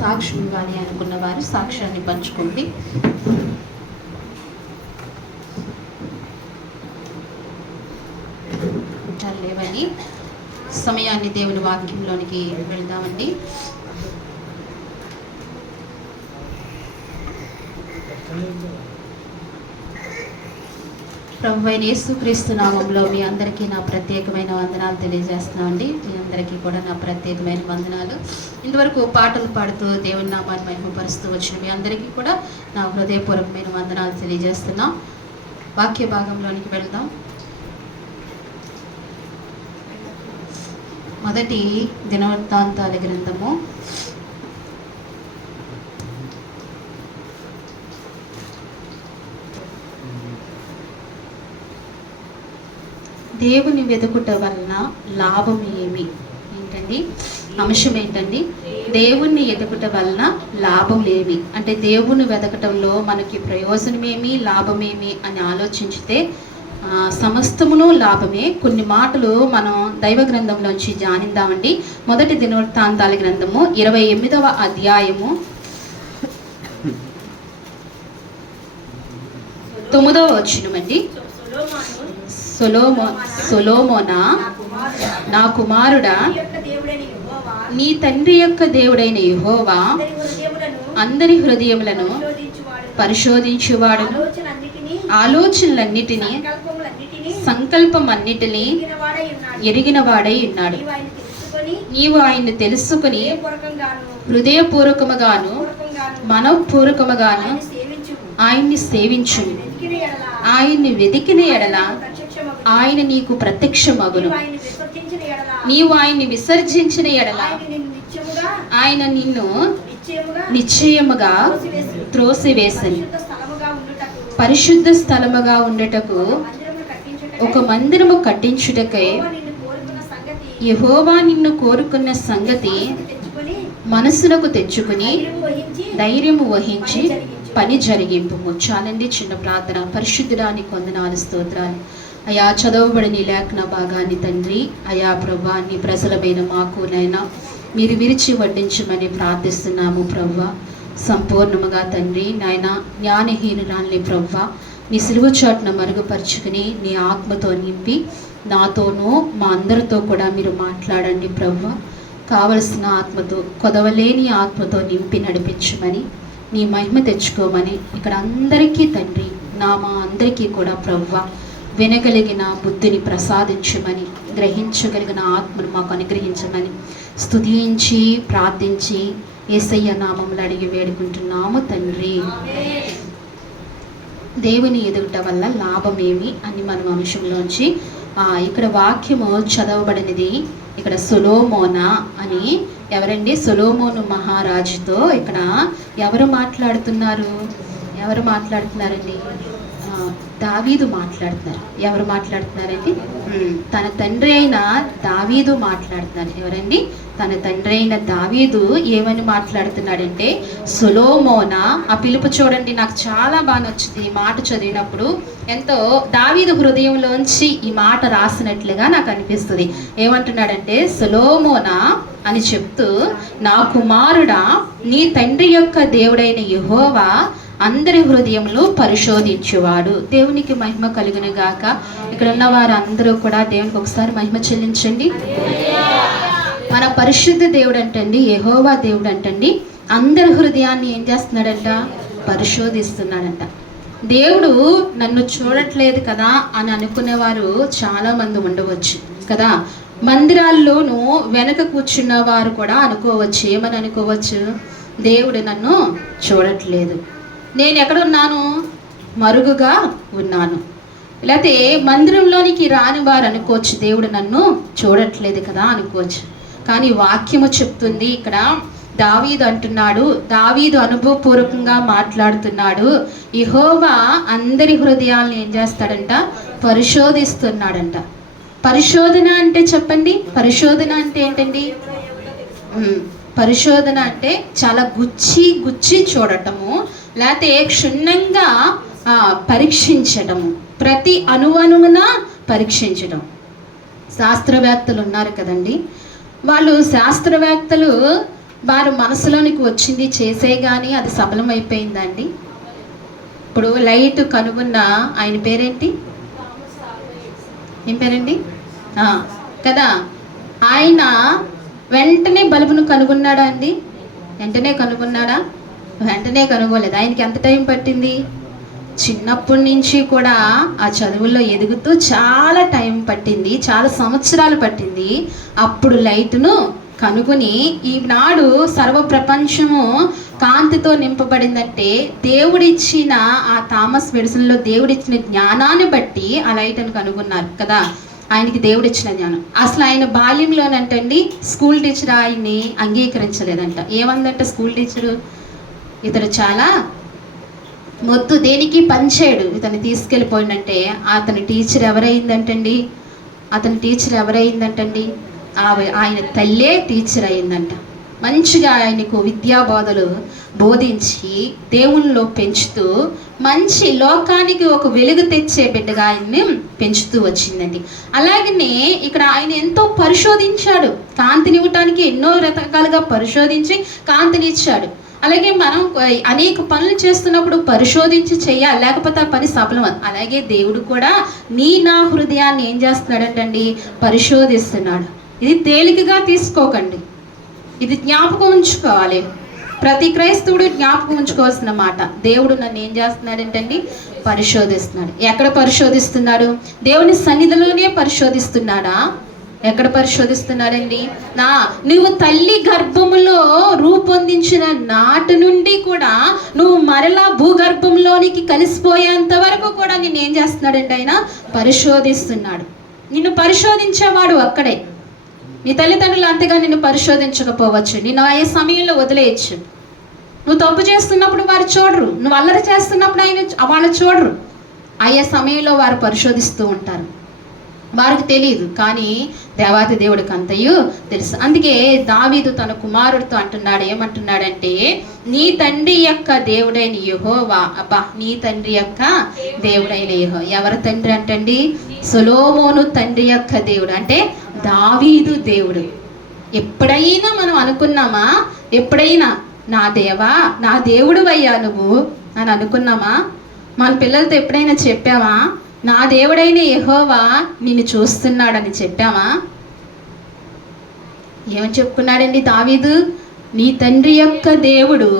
సాక్ష్యం ఇవ్వాలి అనుకున్న వారు సాక్ష్యాన్ని పంచుకోండి. లేవని సమయాన్ని దేవుని వాక్యంలోనికి వెళ్దామండి. ప్రభువైన యేసుక్రీస్తు నామములో మీ అందరికీ నా ప్రత్యేకమైన వందనాలు తెలియజేస్తున్నామండి. మీ అందరికీ కూడా నా ప్రత్యేకమైన వందనాలు. ఇంతవరకు పాటలు పాడుతూ దేవుని నామాన్ని మహిమపరుస్తూ వచ్చిన మీ అందరికీ కూడా నా హృదయపూర్వకమైన వందనాలు తెలియజేస్తున్నాం. వాక్య భాగంలోనికి వెళ్దాం. మొదటి దినవృత్తాంతాల గ్రంథము 'దేవుని వెతుకుట వలన లాభం ఏమి'. ఏంటండి అంశం ఏంటండి? దేవుణ్ణి వెతుకుట వలన లాభం ఏమి అంటే దేవుని వెతకటంలో మనకి ప్రయోజనమేమి లాభమేమి అని ఆలోచించితే సమస్తమును లాభమే. కొన్ని మాటలు మనం దైవ గ్రంథంలోంచి ధ్యానిద్దామండి. మొదటి దినవృత్తాంతాల గ్రంథము 28వ అధ్యాయము 9వ వచనమండి. సొలొమోనా, నా కుమారుడా, నీ తండ్రి యొక్క దేవుడైన యెహోవా అందరి హృదయములను పరిశోధించువాడును, ఆలోచనలన్నిటినీ సంకల్పమన్నిటినీ ఎరిగిన వాడై ఉన్నాడు. నీవు ఆయన్ని తెలుసుకుని హృదయపూర్వకముగాను మనఃపూర్వకముగాను ఆయన్ని సేవించు. ఆయన్ని వెదికిన ఎడల ఆయన నీకు ప్రత్యక్షమగును. నీవు ఆయన్ని విసర్జించిన ఎడల ఆయన నిన్ను నిశ్చయముగా త్రోసివేసెను. పరిశుద్ధ స్థలముగా ఉండుటకు ఒక మందిరము కట్టించుటకై యెహోవా నిన్ను కోరుకున్న సంగతి మనసులకు తెచ్చుకుని ధైర్యము వహించి పని జరిగింపు. చాలండి చిన్న ప్రార్థన. పరిశుద్ధుడానికి వందనాలు, స్తోత్రాలు అయా. చదవబడిన లేఖన భాగాన్ని తండ్రి అయా ప్రభా నీ ప్రజలమైన మాకు నైనా మీరు విరిచి వడ్డించమని ప్రార్థిస్తున్నాము ప్రభువా. సంపూర్ణముగా తండ్రి నాయన జ్ఞానహీనురాల్ని ప్రభువా నీ సిలువ చాటున మరుగుపరుచుకుని నీ ఆత్మతో నింపి నాతోనూ మా అందరితో కూడా మీరు మాట్లాడండి ప్రభువా. కావలసిన ఆత్మతో, కొదవలేని ఆత్మతో నింపి నడిపించమని, నీ మహిమ తెచ్చుకోమని ఇక్కడ అందరికీ తండ్రి మా అందరికీ కూడా ప్రభువా వినగలిగిన బుద్ధిని ప్రసాదించమని, గ్రహించగలిగిన ఆత్మను మాకు అనుగ్రహించమని స్తుతించి ప్రార్థించి యేసయ్య నామములో అడిగి వేడుకుంటున్నాము తండ్రి. దేవుని ఎదుగుట వల్ల లాభమేమి అని మనం అంశంలోంచి ఇక్కడ వాక్యము చదవబడినది. ఇక్కడ సొలొమోనా అని ఎవరండి? సొలొమోను మహారాజుతో ఇక్కడ ఎవరు మాట్లాడుతున్నారండి? దావీదు మాట్లాడుతున్నారు. ఎవరు మాట్లాడుతున్నారండి? తన తండ్రి అయిన దావీదు మాట్లాడుతున్నారు. ఎవరండి? తన తండ్రి అయిన దావీదు ఏమని మాట్లాడుతున్నాడంటే, సొలొమోనా, ఆ పిలుపు చూడండి, నాకు చాలా బాగా నచ్చింది. ఈ మాట చదివినప్పుడు ఎంతో దావీదు హృదయంలోంచి ఈ మాట రాసినట్లుగా నాకు అనిపిస్తుంది. ఏమంటున్నాడంటే, సొలొమోనా అని చెప్తూ, నా కుమారుడా, నీ తండ్రి యొక్క దేవుడైన యెహోవా అందరి హృదయములు పరిశోధించువాడు. దేవునికి మహిమ కలుగును గాక. ఇక్కడ ఉన్న వారు అందరూ కూడా దేవునికి ఒకసారి మహిమ చెల్లించండి. మన పరిశుద్ధ దేవుడు అంటండి, యెహోవా దేవుడు అంటండి, అందరి హృదయాన్ని ఏం చేస్తున్నాడంట? పరిశోధిస్తున్నాడంట. దేవుడు నన్ను చూడట్లేదు కదా అని అనుకునేవారు చాలా మంది ఉండవచ్చు కదా. మందిరాల్లోనూ వెనక కూర్చున్న వారు కూడా అనుకోవచ్చు. ఏమని అనుకోవచ్చు? దేవుడు నన్ను చూడట్లేదు, నేను ఎక్కడున్నాను? మరుగుగా ఉన్నాను. లేకపోతే మందిరంలోనికి రాని వారు అనుకోవచ్చు, దేవుడు నన్ను చూడట్లేదు కదా అనుకోవచ్చు. కానీ వాక్యము చెప్తుంది, ఇక్కడ దావీదు అంటున్నాడు, దావీదు అనుభవపూర్వకంగా మాట్లాడుతున్నాడు, యెహోవా అందరి హృదయాలను ఏం చేస్తాడంట? పరిశోధిస్తున్నాడంట. పరిశోధన అంటే చెప్పండి, పరిశోధన అంటే ఏంటండి? పరిశోధన అంటే చాలా గుచ్చి చూడటము, లేకపోతే క్షుణ్ణంగా పరీక్షించటము, ప్రతి అణువణువున పరీక్షించడం. శాస్త్రవేత్తలు ఉన్నారు కదండి, వాళ్ళు శాస్త్రవేత్తలు వారు మనసులోనికి వచ్చింది చేసే కానీ అది సఫలమైపోయిందండి. ఇప్పుడు లైట్ కనుగొన్న ఆయన పేరేంటి? ఏం పేరండి? కదా, ఆయన వెంటనే బల్బును కనుగొన్నాడా అండి? వెంటనే కనుగొన్నాడా? వెంటనే కనుగోలేదు. ఆయనకి ఎంత టైం పట్టింది? చిన్నప్పటి నుంచి కూడా ఆ చదువుల్లో ఎదుగుతూ చాలా టైం పట్టింది, చాలా సంవత్సరాలు పట్టింది. అప్పుడు లైట్ను కనుగొని ఈనాడు సర్వ ప్రపంచము కాంతితో నింపబడిందంటే దేవుడిచ్చిన ఆ థామస్ ఎడిసన్లో దేవుడిచ్చిన జ్ఞానాన్ని బట్టి ఆ లైట్ను కనుగొన్నారు కదా. ఆయనకి దేవుడిచ్చిన జ్ఞానం. అసలు ఆయన బాల్యంలోనంటండి స్కూల్ టీచర్ ఆయన్ని అంగీకరించలేదంట. ఏమందంట స్కూల్ టీచరు? ఇతడు చాలా మొద్దు, దేనికి పనిచేయడు, ఇతను తీసుకెళ్ళిపోయిందంటే అతని టీచర్ ఎవరైందంటండి? ఆయన తల్లే టీచర్ అయిందంట. మంచిగా ఆయనకు విద్యాబోధలు బోధించి దేవునిలో పెంచుతూ మంచి లోకానికి ఒక వెలుగు తెచ్చే బిడ్డగా ఆయన్ని పెంచుతూ వచ్చిందండి. అలాగనే ఇక్కడ ఆయన ఎంతో పరిశోధించాడు. కాంతినివ్వటానికి ఎన్నో రకాలుగా పరిశోధించి కాంతినిచ్చాడు. అలాగే మనం అనేక పనులు చేస్తున్నప్పుడు పరిశోధించి చేయాలి, లేకపోతే ఆ పని సఫలం. అలాగే దేవుడు కూడా నా హృదయాన్ని ఏం చేస్తున్నాడంటండి? పరిశోధిస్తున్నాడు. ఇది తేలికగా తీసుకోకండి, ఇది జ్ఞాపకం ఉంచుకోవాలి. ప్రతి క్రైస్తవుడు జ్ఞాపకం ఉంచుకోవాల్సిన మాట. దేవుడు నన్ను ఏం చేస్తున్నాడంటండి? పరిశోధిస్తున్నాడు. ఎక్కడ పరిశోధిస్తున్నాడు? దేవుని సన్నిధిలోనే పరిశోధిస్తున్నాడా? ఎక్కడ పరిశోధిస్తున్నాడండి? నువ్వు తల్లి గర్భములో రూపొందించిన నాటి నుండి కూడా నువ్వు మరలా భూగర్భంలోనికి కలిసిపోయేంత వరకు కూడా నిన్ను ఏం చేస్తున్నాడండి? ఆయన పరిశోధిస్తున్నాడు. నిన్ను పరిశోధించేవాడు అక్కడే. నీ తల్లిదండ్రులు అంతగా నిన్ను పరిశోధించకపోవచ్చు, నిన్ను ఏ సమయంలో వదిలేయచ్చు. నువ్వు తప్పు చేస్తున్నప్పుడు వారు చూడరు, నువ్వు అల్లరి చేస్తున్నప్పుడు వాళ్ళు చూడరు. ఆయా సమయంలో వారు పరిశోధిస్తూ ఉంటారు. వారికి తెలియదు, కానీ దేవాది దేవుడికి అంతయు తెలుసు. అందుకే దావీదు తన కుమారుడితో అంటున్నాడు, ఏమంటున్నాడంటే, నీ తండ్రి యొక్క దేవుడైన యెహోవా. నీ తండ్రి యొక్క దేవుడైన యెహోవా. ఎవరి తండ్రి అంటండి? సొలొమోను తండ్రి యొక్క దేవుడు అంటే దావీదు దేవుడు. ఎప్పుడైనా మనం అనుకున్నామా? ఎప్పుడైనా నా దేవా, నా దేవుడు అయ్యా నువ్వు అని అనుకున్నామా? మన పిల్లలతో ఎప్పుడైనా చెప్పావా నా దేవుడైన యెహోవా నిన్ను చూస్తున్నాడని చెప్పామా? ఏమని చెప్పుకున్నాడండి దావీదు? నీ తండ్రి యొక్క దేవుడు,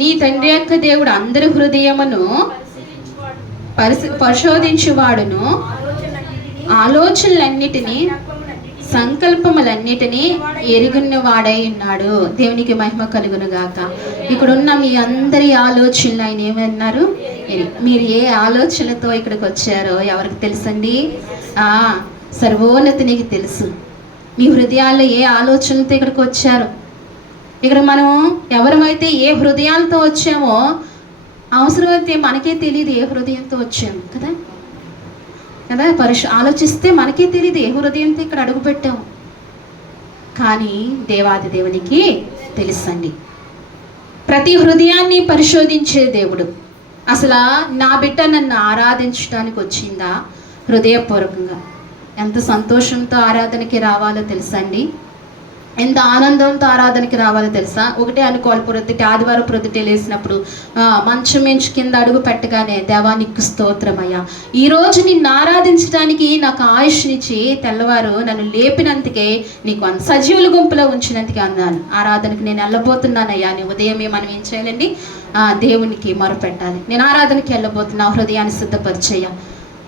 నీ తండ్రి యొక్క దేవుడు అందరి హృదయమును పరిశోధించువాడును, ఆలోచనలన్నిటినీ సంకల్పములన్నిటినీ ఎరుగున్న వాడై ఉన్నాడు. దేవునికి మహిమ కలుగును గాక. ఇక్కడున్న మీ అందరి ఆలోచనలు ఆయన ఏమన్నారు? మీరు ఏ ఆలోచనలతో ఇక్కడికి వచ్చారో ఎవరికి తెలుసండి? సర్వోన్నతునికి తెలుసు. మీ హృదయాల్లో ఏ ఆలోచనలతో ఇక్కడికి వచ్చారు. ఇక్కడ మనం ఎవరమైతే ఏ హృదయాలతో వచ్చామో అవసరమైతే మనకే తెలియదు ఏ హృదయంతో వచ్చాము కదా. ఆలోచిస్తే మనకే తెలియదు ఏ హృదయంతో ఇక్కడ అడుగు పెట్టాము. కానీ దేవాది దేవునికి తెలుసండి. ప్రతి హృదయాన్ని పరిశోధించే దేవుడు. అసలు నా బిడ్డ నన్ను ఆరాధించడానికి వచ్చిందా హృదయపూర్వకంగా? ఎంత సంతోషంతో ఆరాధనకి రావాలో తెలుసండి, ఎంత ఆనందంతో ఆరాధనకి రావాలో తెలుసా? ఒకటే అనుకోవాలి, ప్రొద్దుటి ఆదివారం ప్రొద్దుటే లేసినప్పుడు మంచం మెంచు కింద అడుగు పెట్టగానే దేవా నీకు స్తోత్రమయ్యా, ఈరోజు నిన్ను ఆరాధించడానికి నాకు ఆయుష్నిచ్చి తెల్లవారు నన్ను లేపినందుకే నీకు సజీవుల గుంపులో ఉంచినందుకే అన్నాను. ఆరాధనకి నేను వెళ్ళబోతున్నానయ్యా అని ఉదయమే మనం ఏం చేయాలండి? దేవునికి మొరపెట్టాలి. నేను ఆరాధనకి వెళ్ళబోతున్నా, హృదయాన్ని సిద్ధపరిచేయ,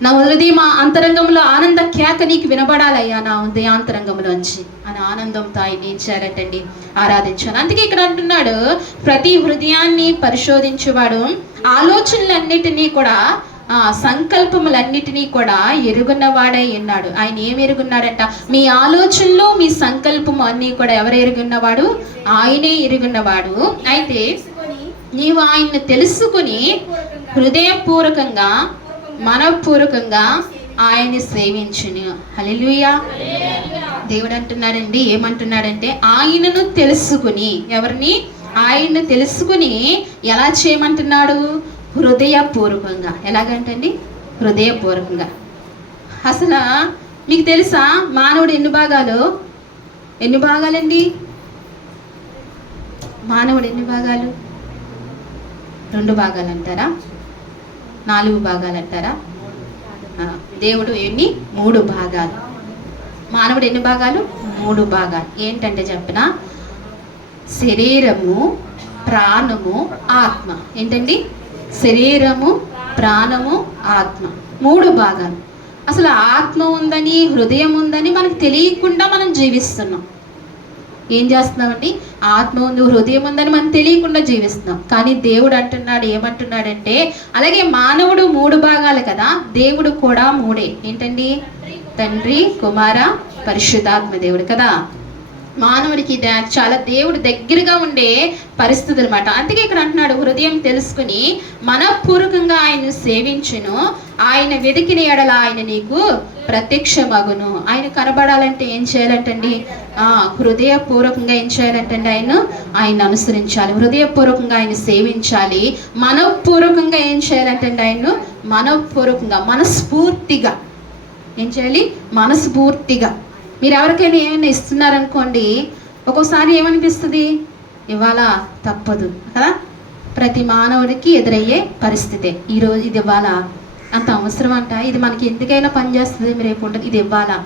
నా హృదయం అంతరంగంలో ఆనంద కేక నీకు వినబడాలయ్యా నా హృదయాంతరంగంలోంచి అని ఆనందంతో ఆయన ఏం చేయాలంటండి? ఆరాధించాను. అందుకే ఇక్కడ అంటున్నాడు, ప్రతి హృదయాన్ని పరిశోధించేవాడు, ఆలోచనలన్నిటినీ కూడా సంకల్పములన్నిటినీ కూడా ఎరుగున్నవాడై ఉన్నాడు. ఆయన ఏమి ఎరుగున్నాడంట? మీ ఆలోచనలు మీ సంకల్పము అన్నీ కూడా ఎవరు ఎరుగున్నవాడు? ఆయనే ఎరుగున్నవాడు. అయితే నీవు ఆయన్ని తెలుసుకుని హృదయపూర్వకంగా మనపూర్వకంగా ఆయన్ని సేవించును. హల్లెలూయా. దేవుడు అంటున్నాడండి, ఏమంటున్నాడంటే ఆయనను తెలుసుకుని. ఎవరిని? ఆయన్ని తెలుసుకుని ఎలా చేయమంటున్నాడు? హృదయపూర్వకంగా. ఎలాగంటండి? హృదయపూర్వకంగా. అసలు మీకు తెలుసా మానవుడు ఎన్ని భాగాలు? ఎన్ని భాగాలండి? మానవుడు ఎన్ని భాగాలు? 2 భాగాలు అంటారా? 4 భాగాలు అంటారా? దేవుడు ఎన్ని? 3 భాగాలు. మానవుడు ఎన్ని భాగాలు? 3 భాగాలు. ఏంటంటే చెప్పిన శరీరము, ప్రాణము, ఆత్మ. ఏంటండి? శరీరము, ప్రాణము, ఆత్మ 3 భాగాలు. అసలు ఆత్మ ఉందని, హృదయం ఉందని మనకు తెలియకుండా మనం జీవిస్తున్నాం. ఏం చేస్తున్నామండి? ఆత్మ ఉంది, హృదయం ఉందని మనం తెలియకుండా జీవిస్తున్నాం. కానీ దేవుడు అంటున్నాడు, ఏమంటున్నాడంటే అలాగే మానవుడు 3 భాగాలు కదా, దేవుడు కూడా 3. ఏంటండి? తండ్రి, కుమార, పరిశుద్ధాత్మ దేవుడు కదా. మానవుడికి చాలా దేవుడు దగ్గరగా ఉండే పరిస్థితులు అన్నమాట. అందుకే ఇక్కడ అంటున్నాడు, హృదయం తెలుసుకుని మనపూర్వకంగా ఆయన్ను సేవించును, ఆయన వెతికిన ఎడల ఆయన నీకు ప్రత్యక్షమగును. ఆయన కనబడాలంటే ఏం చేయాలంటండి? హృదయపూర్వకంగా ఏం చేయాలంటండి? ఆయన అనుసరించాలి, హృదయపూర్వకంగా ఆయన సేవించాలి. మనపూర్వకంగా ఏం చేయాలంటండి? ఆయన మనపూర్వకంగా, మనస్ఫూర్తిగా ఏం చేయాలి? మనస్ఫూర్తిగా. మీరు ఎవరికైనా ఏమైనా ఇస్తున్నారనుకోండి, ఒక్కోసారి ఏమనిపిస్తుంది? ఇవాళ తప్పదు కదా, ప్రతి మానవుడికి ఎదురయ్యే పరిస్థితే. ఈరోజు ఇది ఇవ్వాలా, అంత అవసరం అంట, ఇది మనకి ఎందుకైనా పనిచేస్తుంది, మీరు రేపు ఉంటుంది, ఇది ఇవ్వాలా.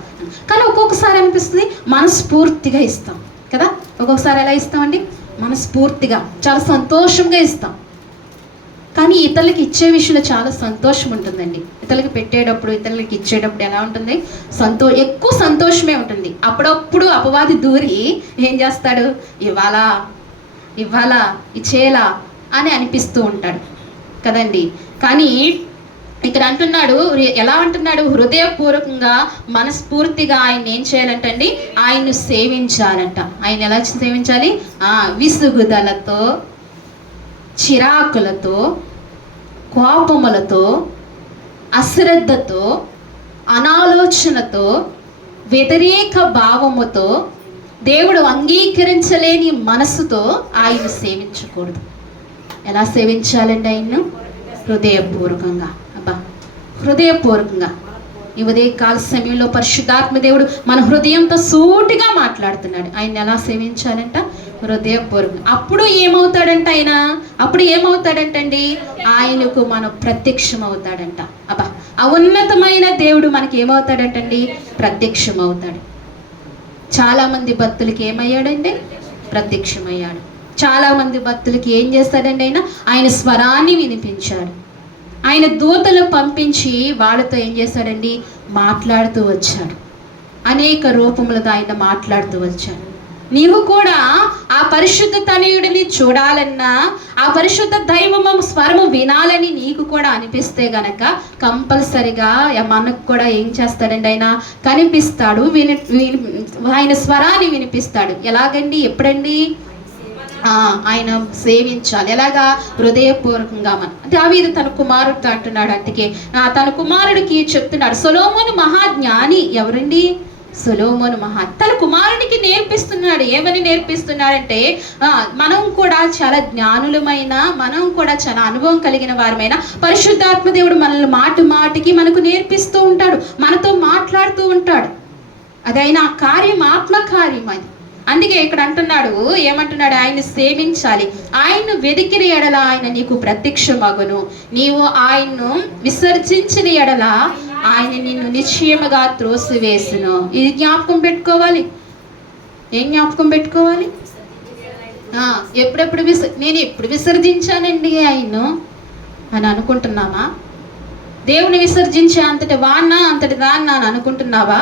కానీ ఒక్కొక్కసారి అనిపిస్తుంది మనస్ఫూర్తిగా ఇస్తాం కదా. ఒక్కొక్కసారి ఎలా ఇస్తామండి? మనస్ఫూర్తిగా, చాలా సంతోషంగా ఇస్తాం. కానీ ఇతరులకి ఇచ్చే విషయంలో చాలా సంతోషం ఉంటుందండి. ఇతరులకి పెట్టేటప్పుడు, ఇతరులకి ఇచ్చేటప్పుడు ఎలా ఉంటుంది? ఎక్కువ సంతోషమే ఉంటుంది. అప్పుడప్పుడు అపవాది దూరి ఏం చేస్తాడు? ఇవ్వాలా, ఇచ్చేలా అని అనిపిస్తూ ఉంటాడు కదండి. కానీ ఇక్కడ అంటున్నాడు, ఎలా అంటున్నాడు? హృదయపూర్వకంగా, మనస్ఫూర్తిగా ఆయన ఏం చేయాలంటండి? ఆయన్ను సేవించాలంట. ఆయన ఎలా సేవించాలి? విసుగుదలతో, చిరాకులతో, కోపములతో, అశ్రద్ధతో, అనాలోచనతో, వ్యతిరేక భావముతో, దేవుడు అంగీకరించలేని మనసుతో ఆయన సేవించకూడదు. ఎలా సేవించాలండి ఆయన్ను? హృదయపూర్వకంగా. హృదయపూర్వకంగా. ఈ ఉదయకాల సమయంలో పరిశుద్ధాత్మ దేవుడు మన హృదయంతో సూటిగా మాట్లాడుతున్నాడు. ఆయన ఎలా సేవించాలంట? హృదయపూర్వకంగా. అప్పుడు ఏమవుతాడంటండి? ఆయనకు మనం ప్రత్యక్షం అవుతాడంట. ఆ ఉన్నతమైన దేవుడు మనకి ఏమవుతాడంటండి? ప్రత్యక్షం అవుతాడు. చాలా మంది భక్తులకి ఏమయ్యాడండి? ప్రత్యక్షమయ్యాడు. చాలా మంది భక్తులకి ఏం చేస్తాడండి? ఆయన స్వరాన్ని వినిపించాడు. ఆయన దూతలు పంపించి వాళ్ళతో ఏం చేశాడండి? మాట్లాడుతూ వచ్చాడు. అనేక రూపములతో ఆయన మాట్లాడుతూ వచ్చాడు. నీవు కూడా ఆ పరిశుద్ధ తనయుడిని చూడాలన్నా, ఆ పరిశుద్ధ దైవము స్వరము వినాలని నీకు కూడా అనిపిస్తే గనక కంపల్సరిగా మనకు కూడా ఏం చేస్తాడండి? ఆయన కనిపిస్తాడు, ఆయన స్వరాన్ని వినిపిస్తాడు. ఎలాగండి? ఎప్పుడండి? ఆయన సేవించాలి. ఎలాగా? హృదయపూర్వకంగా. దావీదు తన కుమారుడితో అంటున్నాడు, అందుకే తన కుమారుడికి చెప్తున్నాడు. సొలొమోను మహాజ్ఞాని. ఎవరండి? సొలొమోను తన కుమారునికి నేర్పిస్తున్నాడు. ఏమని నేర్పిస్తున్నాడంటే, మనం కూడా చాలా జ్ఞానులమైన, మనం కూడా చాలా అనుభవం కలిగిన వారమైన పరిశుద్ధాత్మ దేవుడు మనల్ని మాటికి మనకు నేర్పిస్తూ ఉంటాడు, మనతో మాట్లాడుతూ ఉంటాడు. అదైనా కార్యం ఆత్మకార్యం అది. అందుకే ఇక్కడ అంటున్నాడు, ఏమంటున్నాడు? ఆయన్ని సేవించాలి. ఆయన్ను వెదికిన ఎడల ఆయన నీకు ప్రత్యక్షమగును. నీవు ఆయన్ను విసర్జించిన ఎడల ఆయన నిన్ను నిశ్చయముగా త్రోసివేసును. ఇది జ్ఞాపకం పెట్టుకోవాలి. ఏం జ్ఞాపకం పెట్టుకోవాలి? నేను ఎప్పుడు విసర్జించానండి ఆయన్ను అని అనుకుంటున్నామా? దేవుని విసర్జించే అంతటి దాన్ని అని అనుకుంటున్నావా?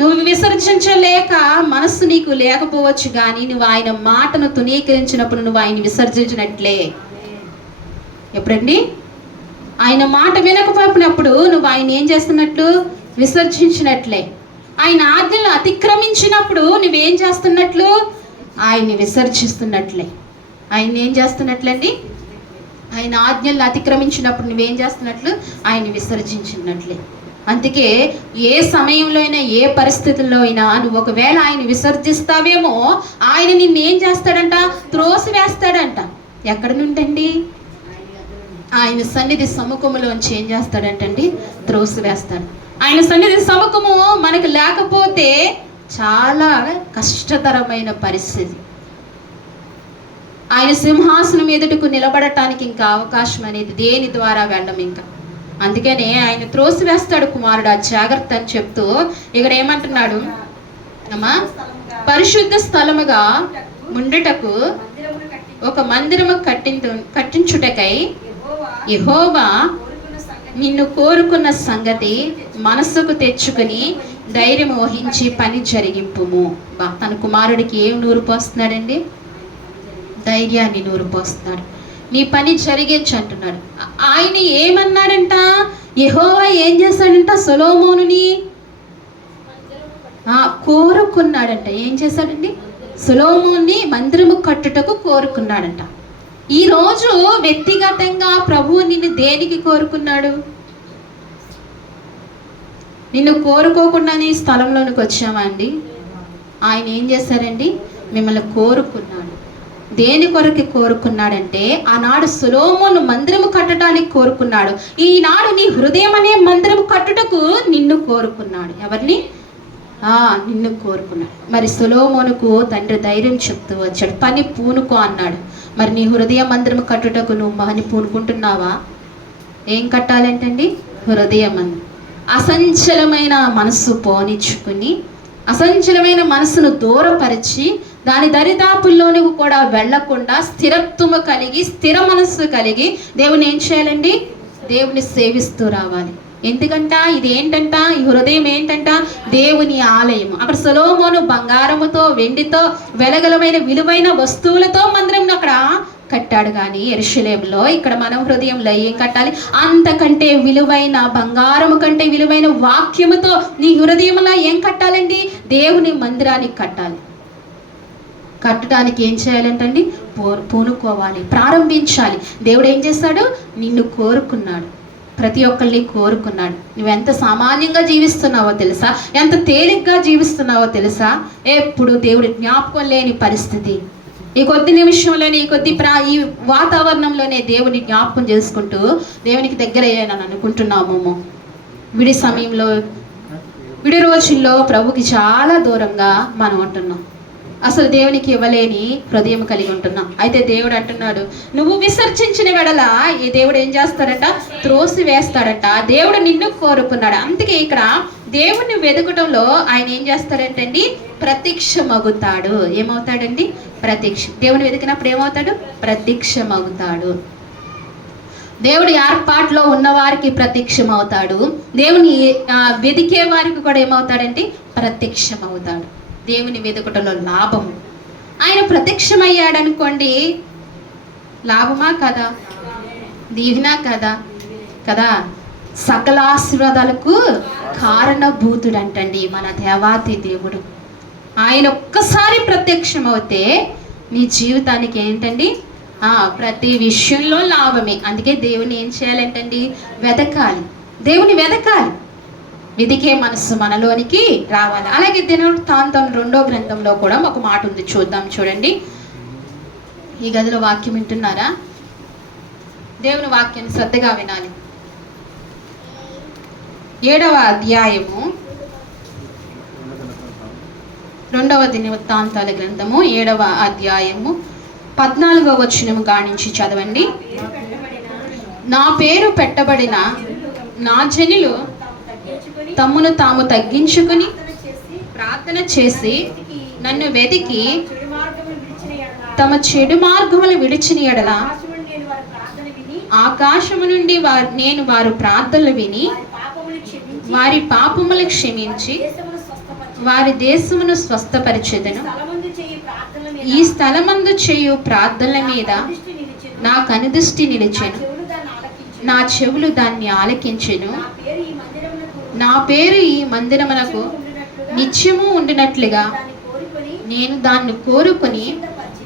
నువ్వు విసర్జించలేక మనస్సు నీకు లేకపోవచ్చు, కానీ నువ్వు ఆయన మాటను తునీకరించినప్పుడు నువ్వు ఆయన విసర్జించినట్లే. ఎప్పుడండి? ఆయన మాట వినకపోయినప్పుడు నువ్వు ఆయన ఏం చేస్తున్నట్లు? విసర్జించినట్లే. ఆయన ఆజ్ఞలు అతిక్రమించినప్పుడు నువ్వేం చేస్తున్నట్లు? ఆయన్ని విసర్జిస్తున్నట్లే. ఆయన ఏం చేస్తున్నట్లండి? ఆయన ఆజ్ఞలను అతిక్రమించినప్పుడు నువ్వేం చేస్తున్నట్లు? ఆయన్ని విసర్జించినట్లే. అందుకే ఏ సమయంలో అయినా, ఏ పరిస్థితుల్లో అయినా నువ్వు ఒకవేళ ఆయన విసర్జిస్తావేమో, ఆయన నిన్ను ఏం చేస్తాడంట? త్రోసివేస్తాడంట. ఎక్కడి నుండండి? ఆయన సన్నిధి సముఖములోంచి ఏం చేస్తాడంటండి? త్రోసివేస్తాడు. ఆయన సన్నిధి సముఖము మనకు లేకపోతే చాలా కష్టతరమైన పరిస్థితి. ఆయన సింహాసనం ఎదుటకు నిలబడటానికి ఇంకా అవకాశం అనేది దేని ద్వారా వెళ్ళం ఇంకా. అందుకనే ఆయన త్రోసివేస్తాడు కుమారుడు, ఆ జాగ్రత్త అని చెప్తూ ఇక్కడ ఏమంటున్నాడు అమ్మా, పరిశుద్ధ స్థలముగా ముండుటకు ఒక మందిరము కట్టించుటకై యెహోవా నిన్ను కోరుకున్న సంగతి మనసుకు తెచ్చుకుని ధైర్యం వహించి పని జరిగింపుము. తన కుమారుడికి ఏం నూరు పోస్తున్నాడండి? ధైర్యాన్ని నూరు పోస్తున్నాడు. నీ పని జరిగించు అంటున్నాడు. ఆయన ఏమన్నాడంట? యెహోవా ఏం చేశాడంట? సొలొమోనుని కోరుకున్నాడంట. ఏం చేశాడండి? సొలొమోన్ని మందిరము కట్టుటకు కోరుకున్నాడంట. ఈరోజు వ్యక్తిగతంగా ప్రభువు నిన్ను దేనికి కోరుకున్నాడు? నిన్ను కోరుకోకుండానే ఈ స్థలంలోనికి వచ్చామా అండి? ఆయన ఏం చేశారండి? మిమ్మల్ని కోరుకున్నాడు. దేని కొరకు కోరుకున్నాడంటే, ఆనాడు సొలొమోను మందిరము కట్టడానికి కోరుకున్నాడు. ఈనాడు నీ హృదయం అనే మందిరము కట్టుటకు నిన్ను కోరుకున్నాడు. ఎవరిని? నిన్ను కోరుకున్నాడు. మరి సొలొమోనుకు తండ్రి ధైర్యం చెప్తూ వచ్చాడు, పని పూనుకో అన్నాడు. మరి నీ హృదయ మందిరం కట్టుటకు నువ్వు పని పూనుకుంటున్నావా? ఏం కట్టాలంటండి? హృదయ మందిరం. అసంచలమైన మనస్సు పోనిచ్చుకుని, అసంచలమైన మనసును దూరపరిచి, దాని దరిదాపుల్లోని కూడా వెళ్లకుండా స్థిరత్వము కలిగి, స్థిర మనస్సు కలిగి దేవుని ఏం చేయాలండి? దేవుని సేవిస్తూ రావాలి. ఎందుకంట ఇది ఏంటంట? ఈ హృదయం ఏంటంట? దేవుని ఆలయం. అక్కడ సొలొమోను బంగారముతో, వెండితో, వెలగలమైన విలువైన వస్తువులతో మందిరం అక్కడ కట్టాడు. కానీ యెరూషలేములో ఇక్కడ మన హృదయంలో ఏం కట్టాలి? అంతకంటే విలువైన, బంగారము కంటే విలువైన వాక్యముతో నీ హృదయంలో ఏం కట్టాలండి? దేవుని మందిరాన్ని కట్టాలి. కట్టడానికి ఏం చేయాలంటండి? పూనుకోవాలి, ప్రారంభించాలి. దేవుడు ఏం చేస్తాడు? నిన్ను కోరుకున్నాడు. ప్రతి ఒక్కరిని కోరుకున్నాడు. నువ్వెంత సామాన్యంగా జీవిస్తున్నావో తెలుసా? ఎంత తేలిగ్గా జీవిస్తున్నావో తెలుసా? ఎప్పుడు దేవుడి జ్ఞాపకం లేని పరిస్థితి. ఈ కొద్ది నిమిషంలోనే, ఈ వాతావరణంలోనే దేవుని జ్ఞాపకం చేసుకుంటూ దేవునికి దగ్గర అయ్యానని అనుకుంటున్నాము. విడి సమయంలో, విడి రోజుల్లో ప్రభుకి చాలా దూరంగా మనం ఉంటున్నాం. అసలు దేవునికి ఇవ్వలేని హృదయం కలిగి ఉంటున్నాం. అయితే దేవుడు అంటున్నాడు, నువ్వు విసర్జించిన వెడల ఈ దేవుడు ఏం చేస్తాడట? త్రోసి వేస్తాడట. దేవుడు నిన్ను కోరుకున్నాడు. అందుకే ఇక్కడ దేవుణ్ణి వెతుకటంలో ఆయన ఏం చేస్తాడంటండి? ప్రత్యక్షమవుతాడు. ఏమవుతాడండి? దేవుని వెతికినప్పుడు ఏమవుతాడు? ప్రత్యక్షమవుతాడు. దేవుడి ఏర్పాటులో ఉన్నవారికి ప్రత్యక్షమవుతాడు. దేవుని వెతికే వారికి కూడా ఏమవుతాడండి? ప్రత్యక్షమవుతాడు. దేవుని వెతుకుటలో లాభము. ఆయన ప్రత్యక్షమయ్యాడు అనుకోండి, లాభమా కదా? దీవెనా కదా? సకల ఆశీర్వాదాలకు కారణభూతుడు అంటండి మన దేవాతి దేవుడు. ఆయన ఒక్కసారి ప్రత్యక్షమవుతే నీ జీవితానికి ఏంటండి? ప్రతి విషయంలో లాభమే. అందుకే దేవుని ఏం చేయాలంటండి? వెతకాలి. దేవుని వెతకాలి. వెతికే మనస్సు మనలోనికి రావాలి. అలాగే దినవృత్తాంతం 2వ గ్రంథంలో కూడా ఒక మాట ఉంది, చూద్దాం. చూడండి, ఈ గదిలో వాక్యం వింటున్నారా? దేవుని వాక్యాన్ని శ్రద్ధగా వినాలి. 7వ అధ్యాయము 2వ దినవృత్తాంతాల గ్రంథము 7వ అధ్యాయము 14వ వచనము కానించి చదవండి. నా పేరు పెట్టబడిన నా జనులు తమ్మును తాము తగ్గించుకుని ప్రార్థన చేసి నన్ను వెతికి తమ చెడు మార్గములు విడిచిన ఎడల ఆకాశము నుండి నేను వారి ప్రార్థనలు విని వారి పాపములు క్షమించి వారి దేశమును స్వస్థపరిచెదను. ఈ స్థలమందు చేయు ప్రార్థనల మీద నా కనుదృష్టి నిలిచెను. నా చెవులు దాన్ని ఆలకించెను. నా పేరు ఈ మందిరమునకు నిత్యము ఉండినట్లుగా నేను దాన్ని కోరుకొని